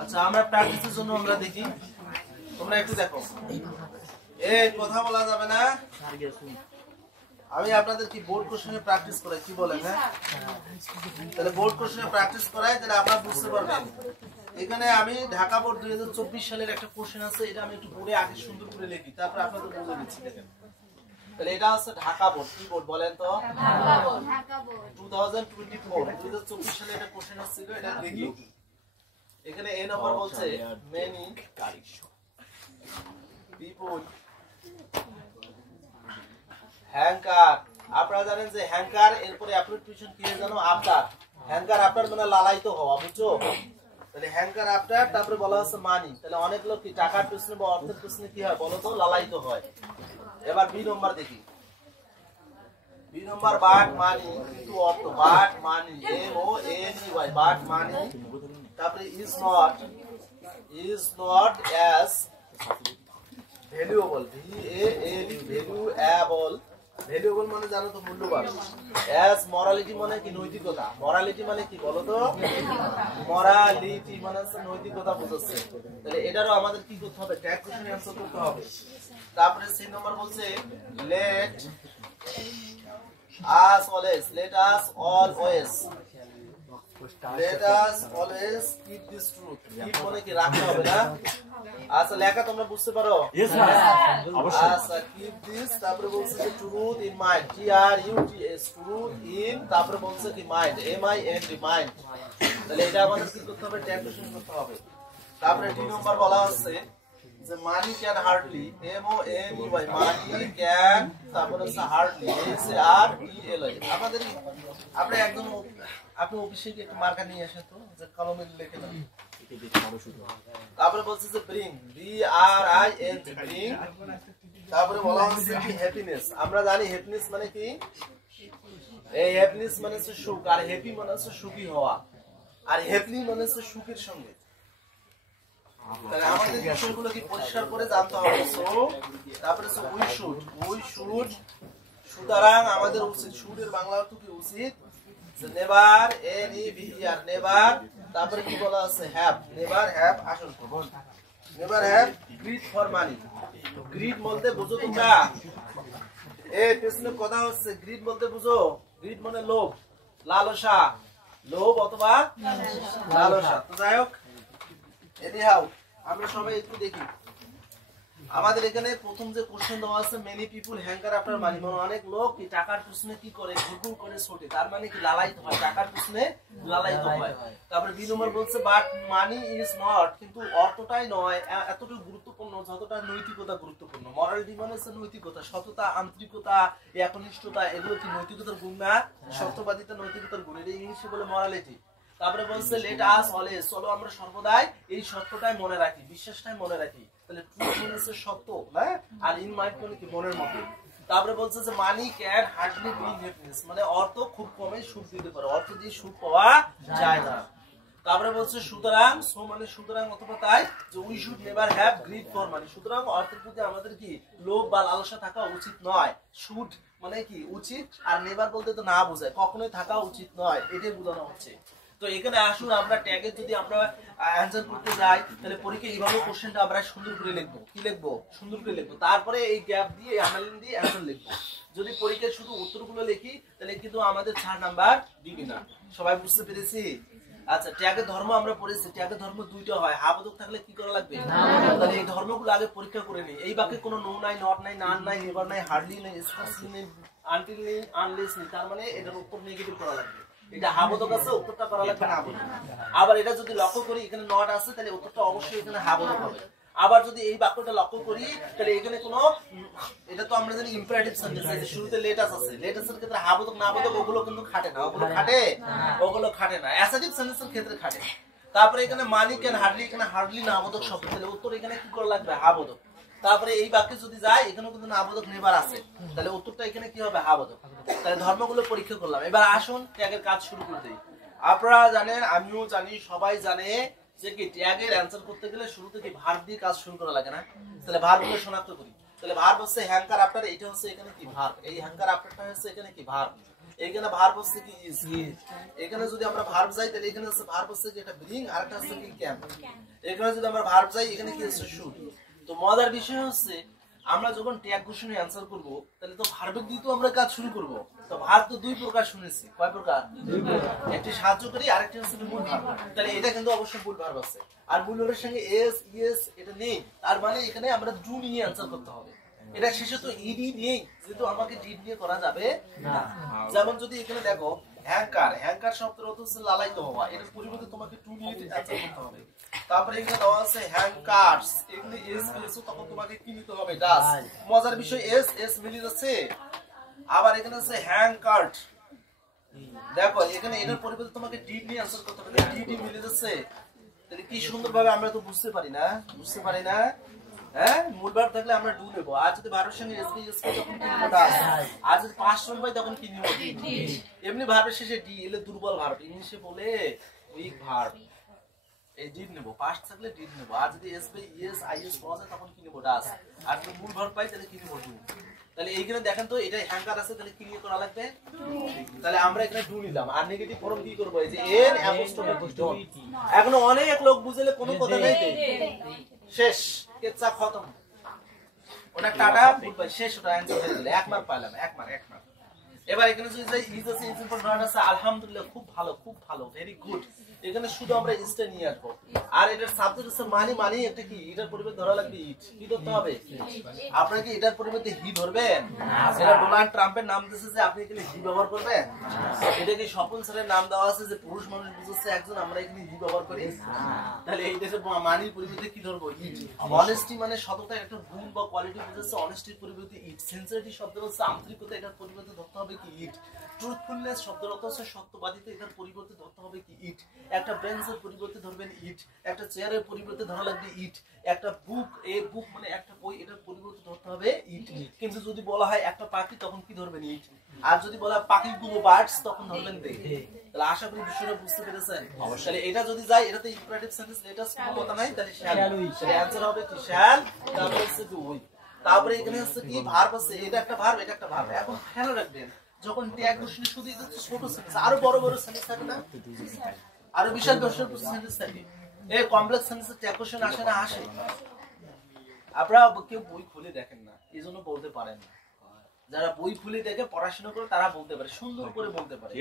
আচ্ছা, আমরা প্র্যাকটিসের জন্য আমরা দেখি, তোমরা একটু দেখো। এই কথা বলা যাবে না। আমি আপনাদের কি বোর্ড কোশ্চেনে প্র্যাকটিস করাই, কি বলেন? হ্যাঁ, তাহলে বোর্ড কোশ্চেনে প্র্যাকটিস করাই, তাহলে আপনারা বুঝতে পারবেন। এখানে আমি ঢাকা বোর্ড 2024 সালের একটা কোশ্চেন আছে, এটা আমি একটু বোর্ডে আগে সুন্দর করে লিখি, তারপর আপনাদের বলে দিচ্ছি। দেখেন, তাহলে এটা হচ্ছে ঢাকা বোর্ড। কি বোর্ড বলেন তো? ঢাকা বোর্ড। 2024 সালে একটা কোশ্চেন আসছিল, এটা দেখি। এখানে এ নাম্বার বলছে মেনি পিপল হ্যাঙ্কার। আপনারা জানেন যে হ্যাঙ্কার এরপরে অ্যাপ্লিকেশন কি জানো? আফটার। হ্যাঙ্কার আফটার মানে লালায়িত হওয়া, বুঝছো? তাহলে হ্যাঙ্কার আফটার, তারপরে বলা হচ্ছে মানি। তাহলে অনেক লোক কি টাকার পিছনে বা অর্থের পিছনে কি হয় বলো তো? লালায়িত হয়। এবার বি নম্বর দেখি। বি নম্বর বাট মানি, কিন্তু অর্থ but money, M O N E Y, but money. তারপরে is not as valuable, V A L E, valuable. Valuable মানে জানো তো মূল্যবান। অ্যাজ মরালিটি মানে কি? নৈতিকতা। মরালিটি মানে কি বলো তো? মরালিটি মানে হচ্ছে নৈতিকতা বোঝাচ্ছে। তাহলে এটারও আমাদের কি করতে হবে? ট্যাগ কোশ্চেন অ্যানসার করতে হবে। তারপরে সি নাম্বার বলছে let us always, let us always. let us always keep this truth keep মানে কি রাখতে হবে না আচ্ছা লেখা তোমরা বুঝতে পারো Yes, sir. অবশ্যই। আচ্ছা keep this তারপরে বলছে যে truth in mind T R U T S truth in তারপরে বলছে কি mind M I N D mind তাহলে এটা আমাদের কি করতে হবে ট্যাগুলেশন করতে হবে তারপরে 2 নম্বর বলা আছে যে money can hardly M O N E Y money can তারপরে হচ্ছে hardly S A R D L I আমাদের আপনি একদম আপনি অফিসে গিয়ে একটু মার্কা নিয়ে আসেন তো যে কলমে লিখে দেন তারপরে বলছে যে bring B R I N G bring তারপরে বলা হচ্ছে কি হ্যাপিনেস আমরা জানি হ্যাপিনেস মানে কি এই হ্যাপিনেস মানে হচ্ছে সুখ আর হ্যাপি মানে হচ্ছে সুখী হওয়া আর হ্যাপলি মানে হচ্ছে সুখের সঙ্গে তাহলে আমাদের বিষয়গুলো কি পরিষ্কার করে জানতে হবে সো তারপরে উই শুড সুতরাং আমাদের উচিত শুডের বাংলা অর্থ কি উচিত যে never N E V E R never তারপরে কি বলা আছে হ্যাভ নেভার হ্যাভ আসল never have grid for money grid বলতে বুঝো তোমরা এই পেছনে কথা হচ্ছে গ্রিড বলতে বুঝো গ্রিড মানে লোভ লালসা লোভ অথবা লালসা তো যাই হোক এনিহাউ আমরা সবাই একটু দেখি আমাদের এখানে প্রথম যে কোশ্চেন দেওয়া আছে many people hanger after money মানে অনেক লোক কি টাকার পিছনে কি করে ঘুরঘুর করে ছোটে তার মানে কি লালায়িত হয় টাকার পিছনে লালায়িত হয় তারপরে বি নম্বর বলছে বাট মানি ইজ নট কিন্তু অর্থটাই নয় এতটুকু গুরুত্বপূর্ণ যতটা নৈতিকতা গুরুত্বপূর্ণ মরালিটি মানে হচ্ছে নৈতিকতা সততা আন্তরিকতা একনিষ্ঠতা এগুলো কি নৈতিকতার গুণ না সত্যবাদিতা নৈতিকতার গুণ এটা ইংলিশে বলে মরালিটি তারপরে বলছে লেট আস অলওয়েজ চলো আমরা সর্বদাই এই সত্যটাই মনে রাখি বিশ্বাসটাই মনে রাখি তাহলে ট্রুথ মানে হচ্ছে সত্য না আর ইন মাইন্ড মানে কি মনের মতো তারপরে বলছে যে money can hardly bring happiness মানে অর্থ খুব কমই সুখ দিতে পারে অর্থ দিয়ে সুখ পাওয়া যায় না তারপরে বলছে সুতরাং সো মানে সুতরাং অথবা তাই যে we should never have grid for money সুতরাং অর্থের প্রতি আমাদের কি লোভ বা লালসা থাকা উচিত নয় শুড মানে কি উচিত আর নেভার বলতে তো না বোঝায় কখনোই থাকা উচিত নয় এটাই বোঝানো হচ্ছে তো এখানে আসুন আমরা ট্যাগে যদি আমরা অ্যানসার করতে যাই তাহলে পরীক্ষায় এইভাবে কোশ্চেনটা আমরা সুন্দর করে লিখবো কি লিখবো সুন্দর করে লিখবো তারপরে এই গ্যাপ দিয়ে আন্ডারলাইন দিয়ে অ্যানসার লিখবো যদি পরীক্ষায় শুধু উত্তরগুলো লিখি তাহলে কিন্তু আমাদের 4 নাম্বার দিবি না সবাই বুঝতে পেরেছি আচ্ছা ট্যাগের ধর্ম আমরা পড়েছি ট্যাগের ধর্ম দুইটা হয় হাবোধক থাকলে কি করা লাগবে তাহলে এই ধর্মগুলো আগে পরীক্ষা করে নিই এই বাক্যে কোনো নো নাই নট নাই নান নাই নেভার নাই হার্ডলি নাই স্পেশালি নেই আনটিল নেই আনলেস নেই তার মানে এটার উত্তর নেগেটিভ করা লাগবে এটা হাবোধক আছে উত্তরটা করা লাগবে না আবার এটা যদি লক্ষ্য করি এখানে নট আছে তাহলে উত্তরটা অবশ্যই এখানে হাবোধক হবে আবার যদি এই বাক্যটা লক্ষ্য করি তাহলে এখানে কোনো এটা তো আমরা জানি ইম্পারেটিভ সেন্টেন্স আছে শুরুতে লেটাস আছে লেটাসের ক্ষেত্রে হাবোধক নাবোধক ওগুলো কিন্তু খাটে না ওগুলো খাটে না অ্যাসার্টিভ সেন্টেন্সের ক্ষেত্রে খাটে তারপরে এখানে মানি ক্যান হার্ডলি এখানে হার্ডলি নাবোধক শব্দ তাহলে উত্তর এখানে কি করা লাগবে হাবোধক তারপরে এই বাক্যে যদি যায় এখানেও কিন্তু নাবোধক নেবার আছে তাহলে উত্তরটা এখানে কি হবে হাবোধক তাহলে ধর্মগুলো পরীক্ষা করলাম এবার আসুন ট্যাগের কাজ শুরু করে দেই আপনারা জানেন আমিও জানি সবাই জানে যে কি ট্যাগের অ্যানসার করতে গেলে শুরু থেকে ভার্ব দিয়ে কাজ শুরু করা লাগে না তাহলে ভার্বগুলো শনাক্ত করি তাহলে ভার্ব হচ্ছে হ্যাঙ্কার আফটার এটা হচ্ছে এখানে কি ভার্ব এই হ্যাঙ্কার আফটারটা হচ্ছে এখানে কি ভার্ব এখানে ভার্ব হচ্ছে কি ইজ এখানে যদি আমরা ভার্ব যাই তাহলে এখানে হচ্ছে ভার্ব হচ্ছে কি এটা ব্রিং আর একটা হচ্ছে কি ক্যান এখানে যদি আমরা ভার্ব যাই এখানে কি হচ্ছে শুড তো মজার বিষয় হচ্ছে আমরা যখন ট্যাগ কোশ্চেনে অ্যানসার করব তাহলে তো ভার্বের দিয়ে তো আমরা কাজ শুরু করব তো ভার্ব তো দুই প্রকার শুনেছি কয় প্রকার দুই প্রকার একটি সাহায্যকারী আরেকটি হচ্ছে মূল ভার্ব তাহলে এটা কিন্তু অবশ্যই মূল ভার্ব আছে আর মূল ভার্বের সঙ্গে এস ইএস এটা নেই তার মানে এখানে আমরা ডু নিয়ে অ্যানসার করতে হবে এটা শেষে তো ইডি নেই যেহেতু আমাকে ডিড নিয়ে করা যাবে না যেমন যদি এখানে দেখো হ্যাঙ্কার শব্দের অর্থ হচ্ছে লালায়িত হওয়া এর পরিবর্তে তোমাকে টু নিয়ে অ্যানসার করতে হবে তারপরে এখানে দেওয়া আছে হ্যাঙ্কারস এগুলো এস পেয়েছো তখন তোমাকে কি নিতে হবে ডাস মজার বিষয় এস এস মিলে যাচ্ছে আবার এখানে আছে হ্যাঙ্কার্ট দেখো এখানে এটার পরিবর্তে তোমাকে ডিড নিয়ে অ্যানসার করতে হবে ডিডি মিলে যাচ্ছে তাহলে কি সুন্দরভাবে আমরা তো বুঝতে পারি না হ্যাঁ মূল ভার্ব থাকলে আমরা ডু নেব আর যদি ভার্বের সঙ্গে এস এস তখন কি নেব ডাস আর যদি পাস্ট ফর্ম পাই তখন কি নেব ডি এমনি ভার্বের শেষে ডি এলে দুর্বল ভার্ব ইংলিশে বলে উইক ভার্ব এই ডিড নেব পাস্ট থাকলে ডিড নেব আর যদি এস বাই ইএস আইএস পাওয়া যায় তখন কি নেব ডাস আর যদি মূল ভার্ব পাই তাহলে কি নেব ডু তাহলে এইখানে দেখেন তো এটা হ্যাঙ্কার আছে তাহলে কি নিয়ে করা লাগবে তাহলে আমরা এখানে ডু নিলাম আর নেগেটিভ ফর্ম কি করব এই যে এন অ্যাপোস্ট্রফি ডন এখন অনেক লোক বুঝলে কোনো কথা নাই শেষ কেচ্চা খতম ওটা টাটা শেষ ওটা অ্যানসার হয়ে গেল এক মার্ক পাইলাম এক মার্ক এবার এখানে যদি যাই ইজ আছে ইজ এর নট আছে আলহামদুলিল্লাহ খুব ভালো ভেরি গুড এখানে শুধু আমরা ইজটা নিয়ে আসবো আর এটার সাবজেক্ট আছে মানি এটা কি এটার পরিবর্তে ধরা লাগবে ইট কি ধরতে হবে আপনারা কি এটার পরিবর্তে হি ধরবেন সেটা ডোনাল্ড ট্রাম্পের নাম দিয়েছে যে আপনি এখানে হি ব্যবহার করবেন এটা কি স্বপন স্যারের নাম দেওয়া আছে যে পুরুষ মানুষ বুঝছে একজন আমরা এখানে হি ব্যবহার করি তাহলে এই দেশে মানির পরিবর্তে কি ধরবো ইট অনেস্টি মানে সততা একটা গুণ বা কোয়ালিটি বুঝাচ্ছে অনেস্টির পরিবর্তে ইট সিনসিয়ারিটি শব্দের হচ্ছে আন্তরিকতা এটার পরিবর্তে ধরতে হবে কি ইট ট্রুথফুলনেস শব্দের অর্থ হচ্ছে সত্যবাদিতা এটার পরিবর্তে ধরতে হবে কি ইট একটা বেঞ্চের পরিবর্তে ধরবেন ইট একটা চেয়ারের পরিবর্তে ধরা লাগবে ইট একটা বুক মানে একটা বই এটার পরিবর্তে ধরতে হবে ইট কিন্তু যদি বলা হয় একটা পাখি তখন কি ধরবেন ইট আর যদি বলা হয় পাখিগুলো বার্ডস তখন ধরবেন দে তাহলে আশা করি বিষয়টা বুঝতে পেরেছেন তাহলে এটা যদি যায় এটাতে ইম্পারেটিভ সেন্টেন্স লেটাস কোনো কথা নাই তাহলে শ্যাল তাহলে অ্যানসার হবে কি শ্যাল তারপরে হচ্ছে কি উই তারপরে এখানে হচ্ছে কি ভার্ব আছে এটা একটা ভার্ব এটা একটা ভার্ব এখন খেয়াল রাখবেন যখন ট্যাগ কোশ্চেন শুধু এটা ছোট সেন্টেন্স আরো বড় সেন্টেন্স থাকে না আরো বিশাল সেন্টেন্স থাকে এই কমপ্লেক্স সেন্টেন্সে ট্যাগ কোশ্চেন আসে না আসে আপনারা কেউ বই খুলে দেখেন না এইজন্য বলতে পারেন না যারা বই খুলে দেখে পড়াশোনা করে তারা বলতে পারে সুন্দর করে বলতে পারে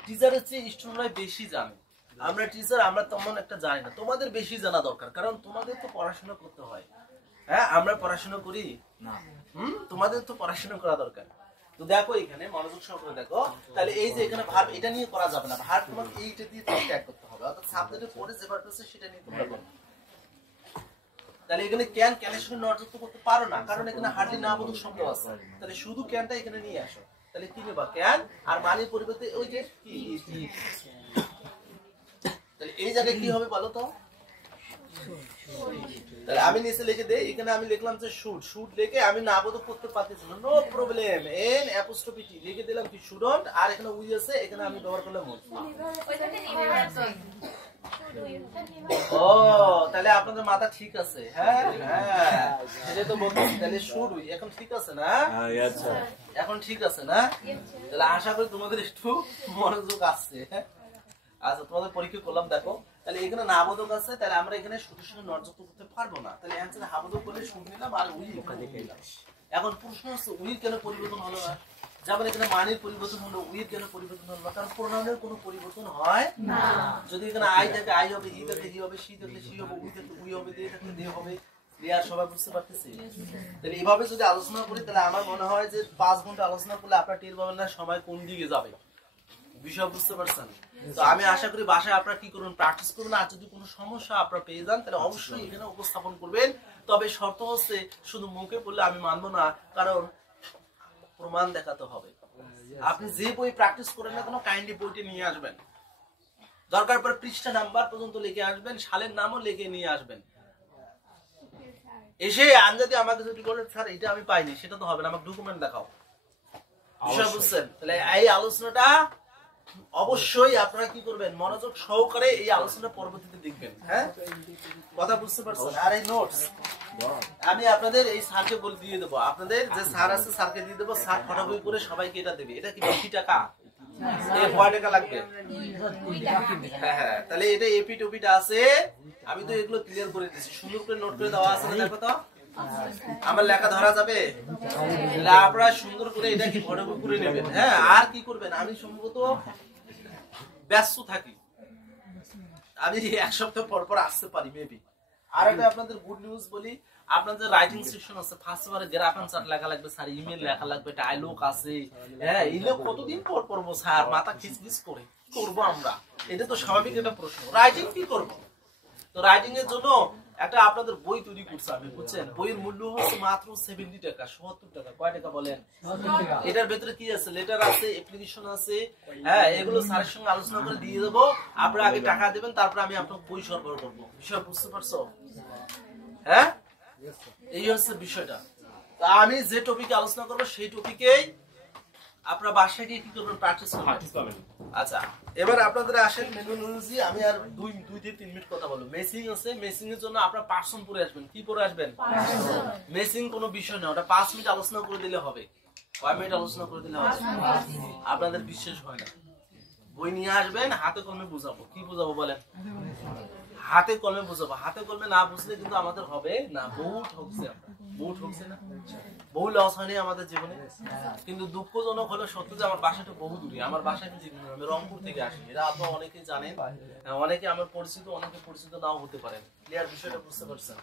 টিচারের চেয়ে স্টুডেন্টরা বেশি জানে আমরা টিচার আমরা তেমন একটা জানি না তোমাদের বেশি জানা দরকার কারণ তোমাদের তো পড়াশোনা করতে হয় হ্যাঁ আমরা পড়াশোনা করি না তোমাদের তো পড়াশোনা করা দরকার তো দেখো এখানে মনোযোগ সহকারে দেখো তাহলে এই যে এখানে ভার্ব এটা নিয়ে করা যাবে না ভার্ব তোমাকে এইটা দিয়ে ট্যাগ করতে হবে অর্থাৎ সাবজেক্টে পড়ে যে ভার্ব আছে সেটা নিয়ে তোমরা করবে তাহলে এখানে ক্যানের সঙ্গে নট যুক্ত করতে পারো না কারণ এখানে হার্ডলি না বোধক শব্দ আছে তাহলে শুধু ক্যানটা এখানে নিয়ে আসো তাহলে কি নেবা ক্যান আর মানির পরিবর্তে ওই যে কি তাহলে এই জায়গায় কি হবে বলো তো তাহলে আমি নিচে লিখে দেই এখানে আমি লিখলাম যে শুড লিখে আমি না বোধক করতে পারতেছি না no problem n apostrophe t লিখে দিলাম কি শুডন্ট আর এখানে উই আছে এখানে আমি ব্যবহার করলাম ও তাহলে আপনাদের মাথা ঠিক আছে হ্যাঁ সেটা তো বলতেছি তাহলে শুড উই এখন ঠিক আছে না এখন ঠিক আছে না তাহলে আশা করি তোমাদের একটু মনোযোগ আসছে আচ্ছা তোমাদের পরীক্ষা করলাম দেখো তাহলে এখানে না বোধক আছে তাহলে আমরা এখানে শুধু শুধু নট যুক্ত করতে পারবো না তাহলে অ্যানসার হাবোধক করলে শুন নিলাম আর উই ওখানে লিখে দিলাম এখন প্রশ্ন হচ্ছে উই কেন পরিবর্তন হলো না যেমন এখানে মানির পরিবর্তন হলো উই কেন পরিবর্তন হলো না কারণ প্রোনাউনের কোনো পরিবর্তন হয় না যদি এখানে আই থাকে আই হবে হি থাকে হি হবে সি থাকলে সি হবে উই থাকলে উই হবে দে থাকলে দে হবে ক্লিয়ার সবাই বুঝতে পারতেছি তাহলে এইভাবে যদি আলোচনা করি তাহলে আমার মনে হয় যে 5 ঘন্টা আলোচনা করলে আপনারা টের পাবেন না সময় কোন দিকে যাবে বিষয় বুঝতে পারছেন তো আমি আশা করি বাসায় আপনারা কি করবেন প্র্যাকটিস করবেন আর যদি কোনো সমস্যা আপনারা পেয়ে যান তাহলে অবশ্যই এখানে উপস্থাপন করবেন তবে শর্ত হচ্ছে শুধু মুখে বললে আমি মানবো না কারণ প্রমাণ দেখাতে হবে আপনি যে বই প্র্যাকটিস করেন না কেন কাইন্ডলি বইটা নিয়ে আসবেন দরকার পড়ে পৃষ্ঠা নাম্বার পর্যন্ত লিখে আসবেন সালের নামও লিখে নিয়ে আসবেন এসে আনজাদি আমাকে যদি বলেন স্যার এটা আমি পাইনি সেটা তো হবে না আমাকে ডকুমেন্ট দেখাও বিষয় বুঝছেন তাহলে এই আলোচনাটা অবশ্যই আপনারা কি করবেন মনোযোগ সহকারে এই আলোচনা পরবর্তীতে দেখবেন হ্যাঁ কথা বুঝতে পারছেন আর এই নোটস আমি আপনাদের এই স্যারকে বলে দিয়ে দেবো আপনাদের যে স্যার আছে স্যারকে দিয়ে দেবো স্যার ফটোকপি করে সবাইকে এটা দেবে এটা কি 20 টাকা এই কয় টাকা লাগবে হ্যাঁ তাহলে এটা এপি টপিটা আছে আমি তো এগুলো ক্লিয়ার করে দিয়েছি সুন্দর করে নোট করে দেওয়া আছে দেখো তো আমার লেখা ধরা যাবে আপনারা সুন্দর করে এটা কি ফটোকপি করে নেবেন হ্যাঁ আর কি করবেন আমি সম্ভবত ব্যস্ত থাকি আমি এক সপ্তাহ পর পর আসতে পারি মেবি আর একটা আপনাদের গুড নিউজ বলি আপনাদের রাইটিং সেকশন আছে ফার্স্ট বারে গ্রাফ অ্যানসার লেখা লাগবে স্যার ইমেল লেখা লাগবে ডায়লগ আছে হ্যাঁ ইলে কতদিন পর পড়বো স্যার মাথা খিচখিচ করে করব আমরা এটা তো স্বাভাবিক একটা প্রশ্ন রাইটিং কি করব তো রাইটিং এর জন্য একটা আপনাদের বই তৈরি করছে আমি বুঝছেন বইয়ের মূল্য হচ্ছে মাত্র 70 টাকা 70 টাকা কয় টাকা বলেন এটার ভিতরে কি আছে লেটার আছে অ্যাপ্লিকেশন আছে হ্যাঁ এগুলো স্যারের সঙ্গে আলোচনা করে দিয়ে দেব আপনারা আগে টাকা দিবেন তারপর আমি আপনাকে বই সরবরাহ করব বিষয় বুঝতে পারছো হ্যাঁ এই হচ্ছে বিষয়টা তো আমি যে টপিকে আলোচনা করব সেই টপিকেই আপনারা বাসায় গিয়ে কি করবেন প্র্যাকটিস করবেন আচ্ছা এবার আপনাদের আসেন মেনোলজি আমি আর 2 থেকে 3 মিনিট কথা বলবো মেসিং আছে মেসিং এর জন্য আপনারা পার্সন পড়ে আসবেন কি পড়ে আসবেন মেসিং কোনো বিষয় না ওটা 5 মিনিট আলোচনা করে দিলে হবে কয় মিনিট আলোচনা করে দিলে হবে আপনাদের বিশ্বাস হয় না বই নিয়ে আসবেন হাতে কলমে বুঝাবো কি বুঝাবো বলেন হাতে কলমে বুঝাবো, হাতে কলমে না বুঝলে কিন্তু আমাদের হবে না। বহু ঠকছে আমরা, বহু ঠকছে না, বহু লস হয়নি আমাদের জীবনে। কিন্তু দুঃখজনক হলো সত্য যে আমার বাসাটা বহু দূরে। আমার বাসা কিন্তু আমি রংপুর থেকে আসি, এরা আপনারা অনেকেই জানেন, অনেকে আমার পরিচিত, অনেকে পরিচিত নাও হতে পারেন। ক্লিয়ার বিষয়টা বুঝতে পারছেন?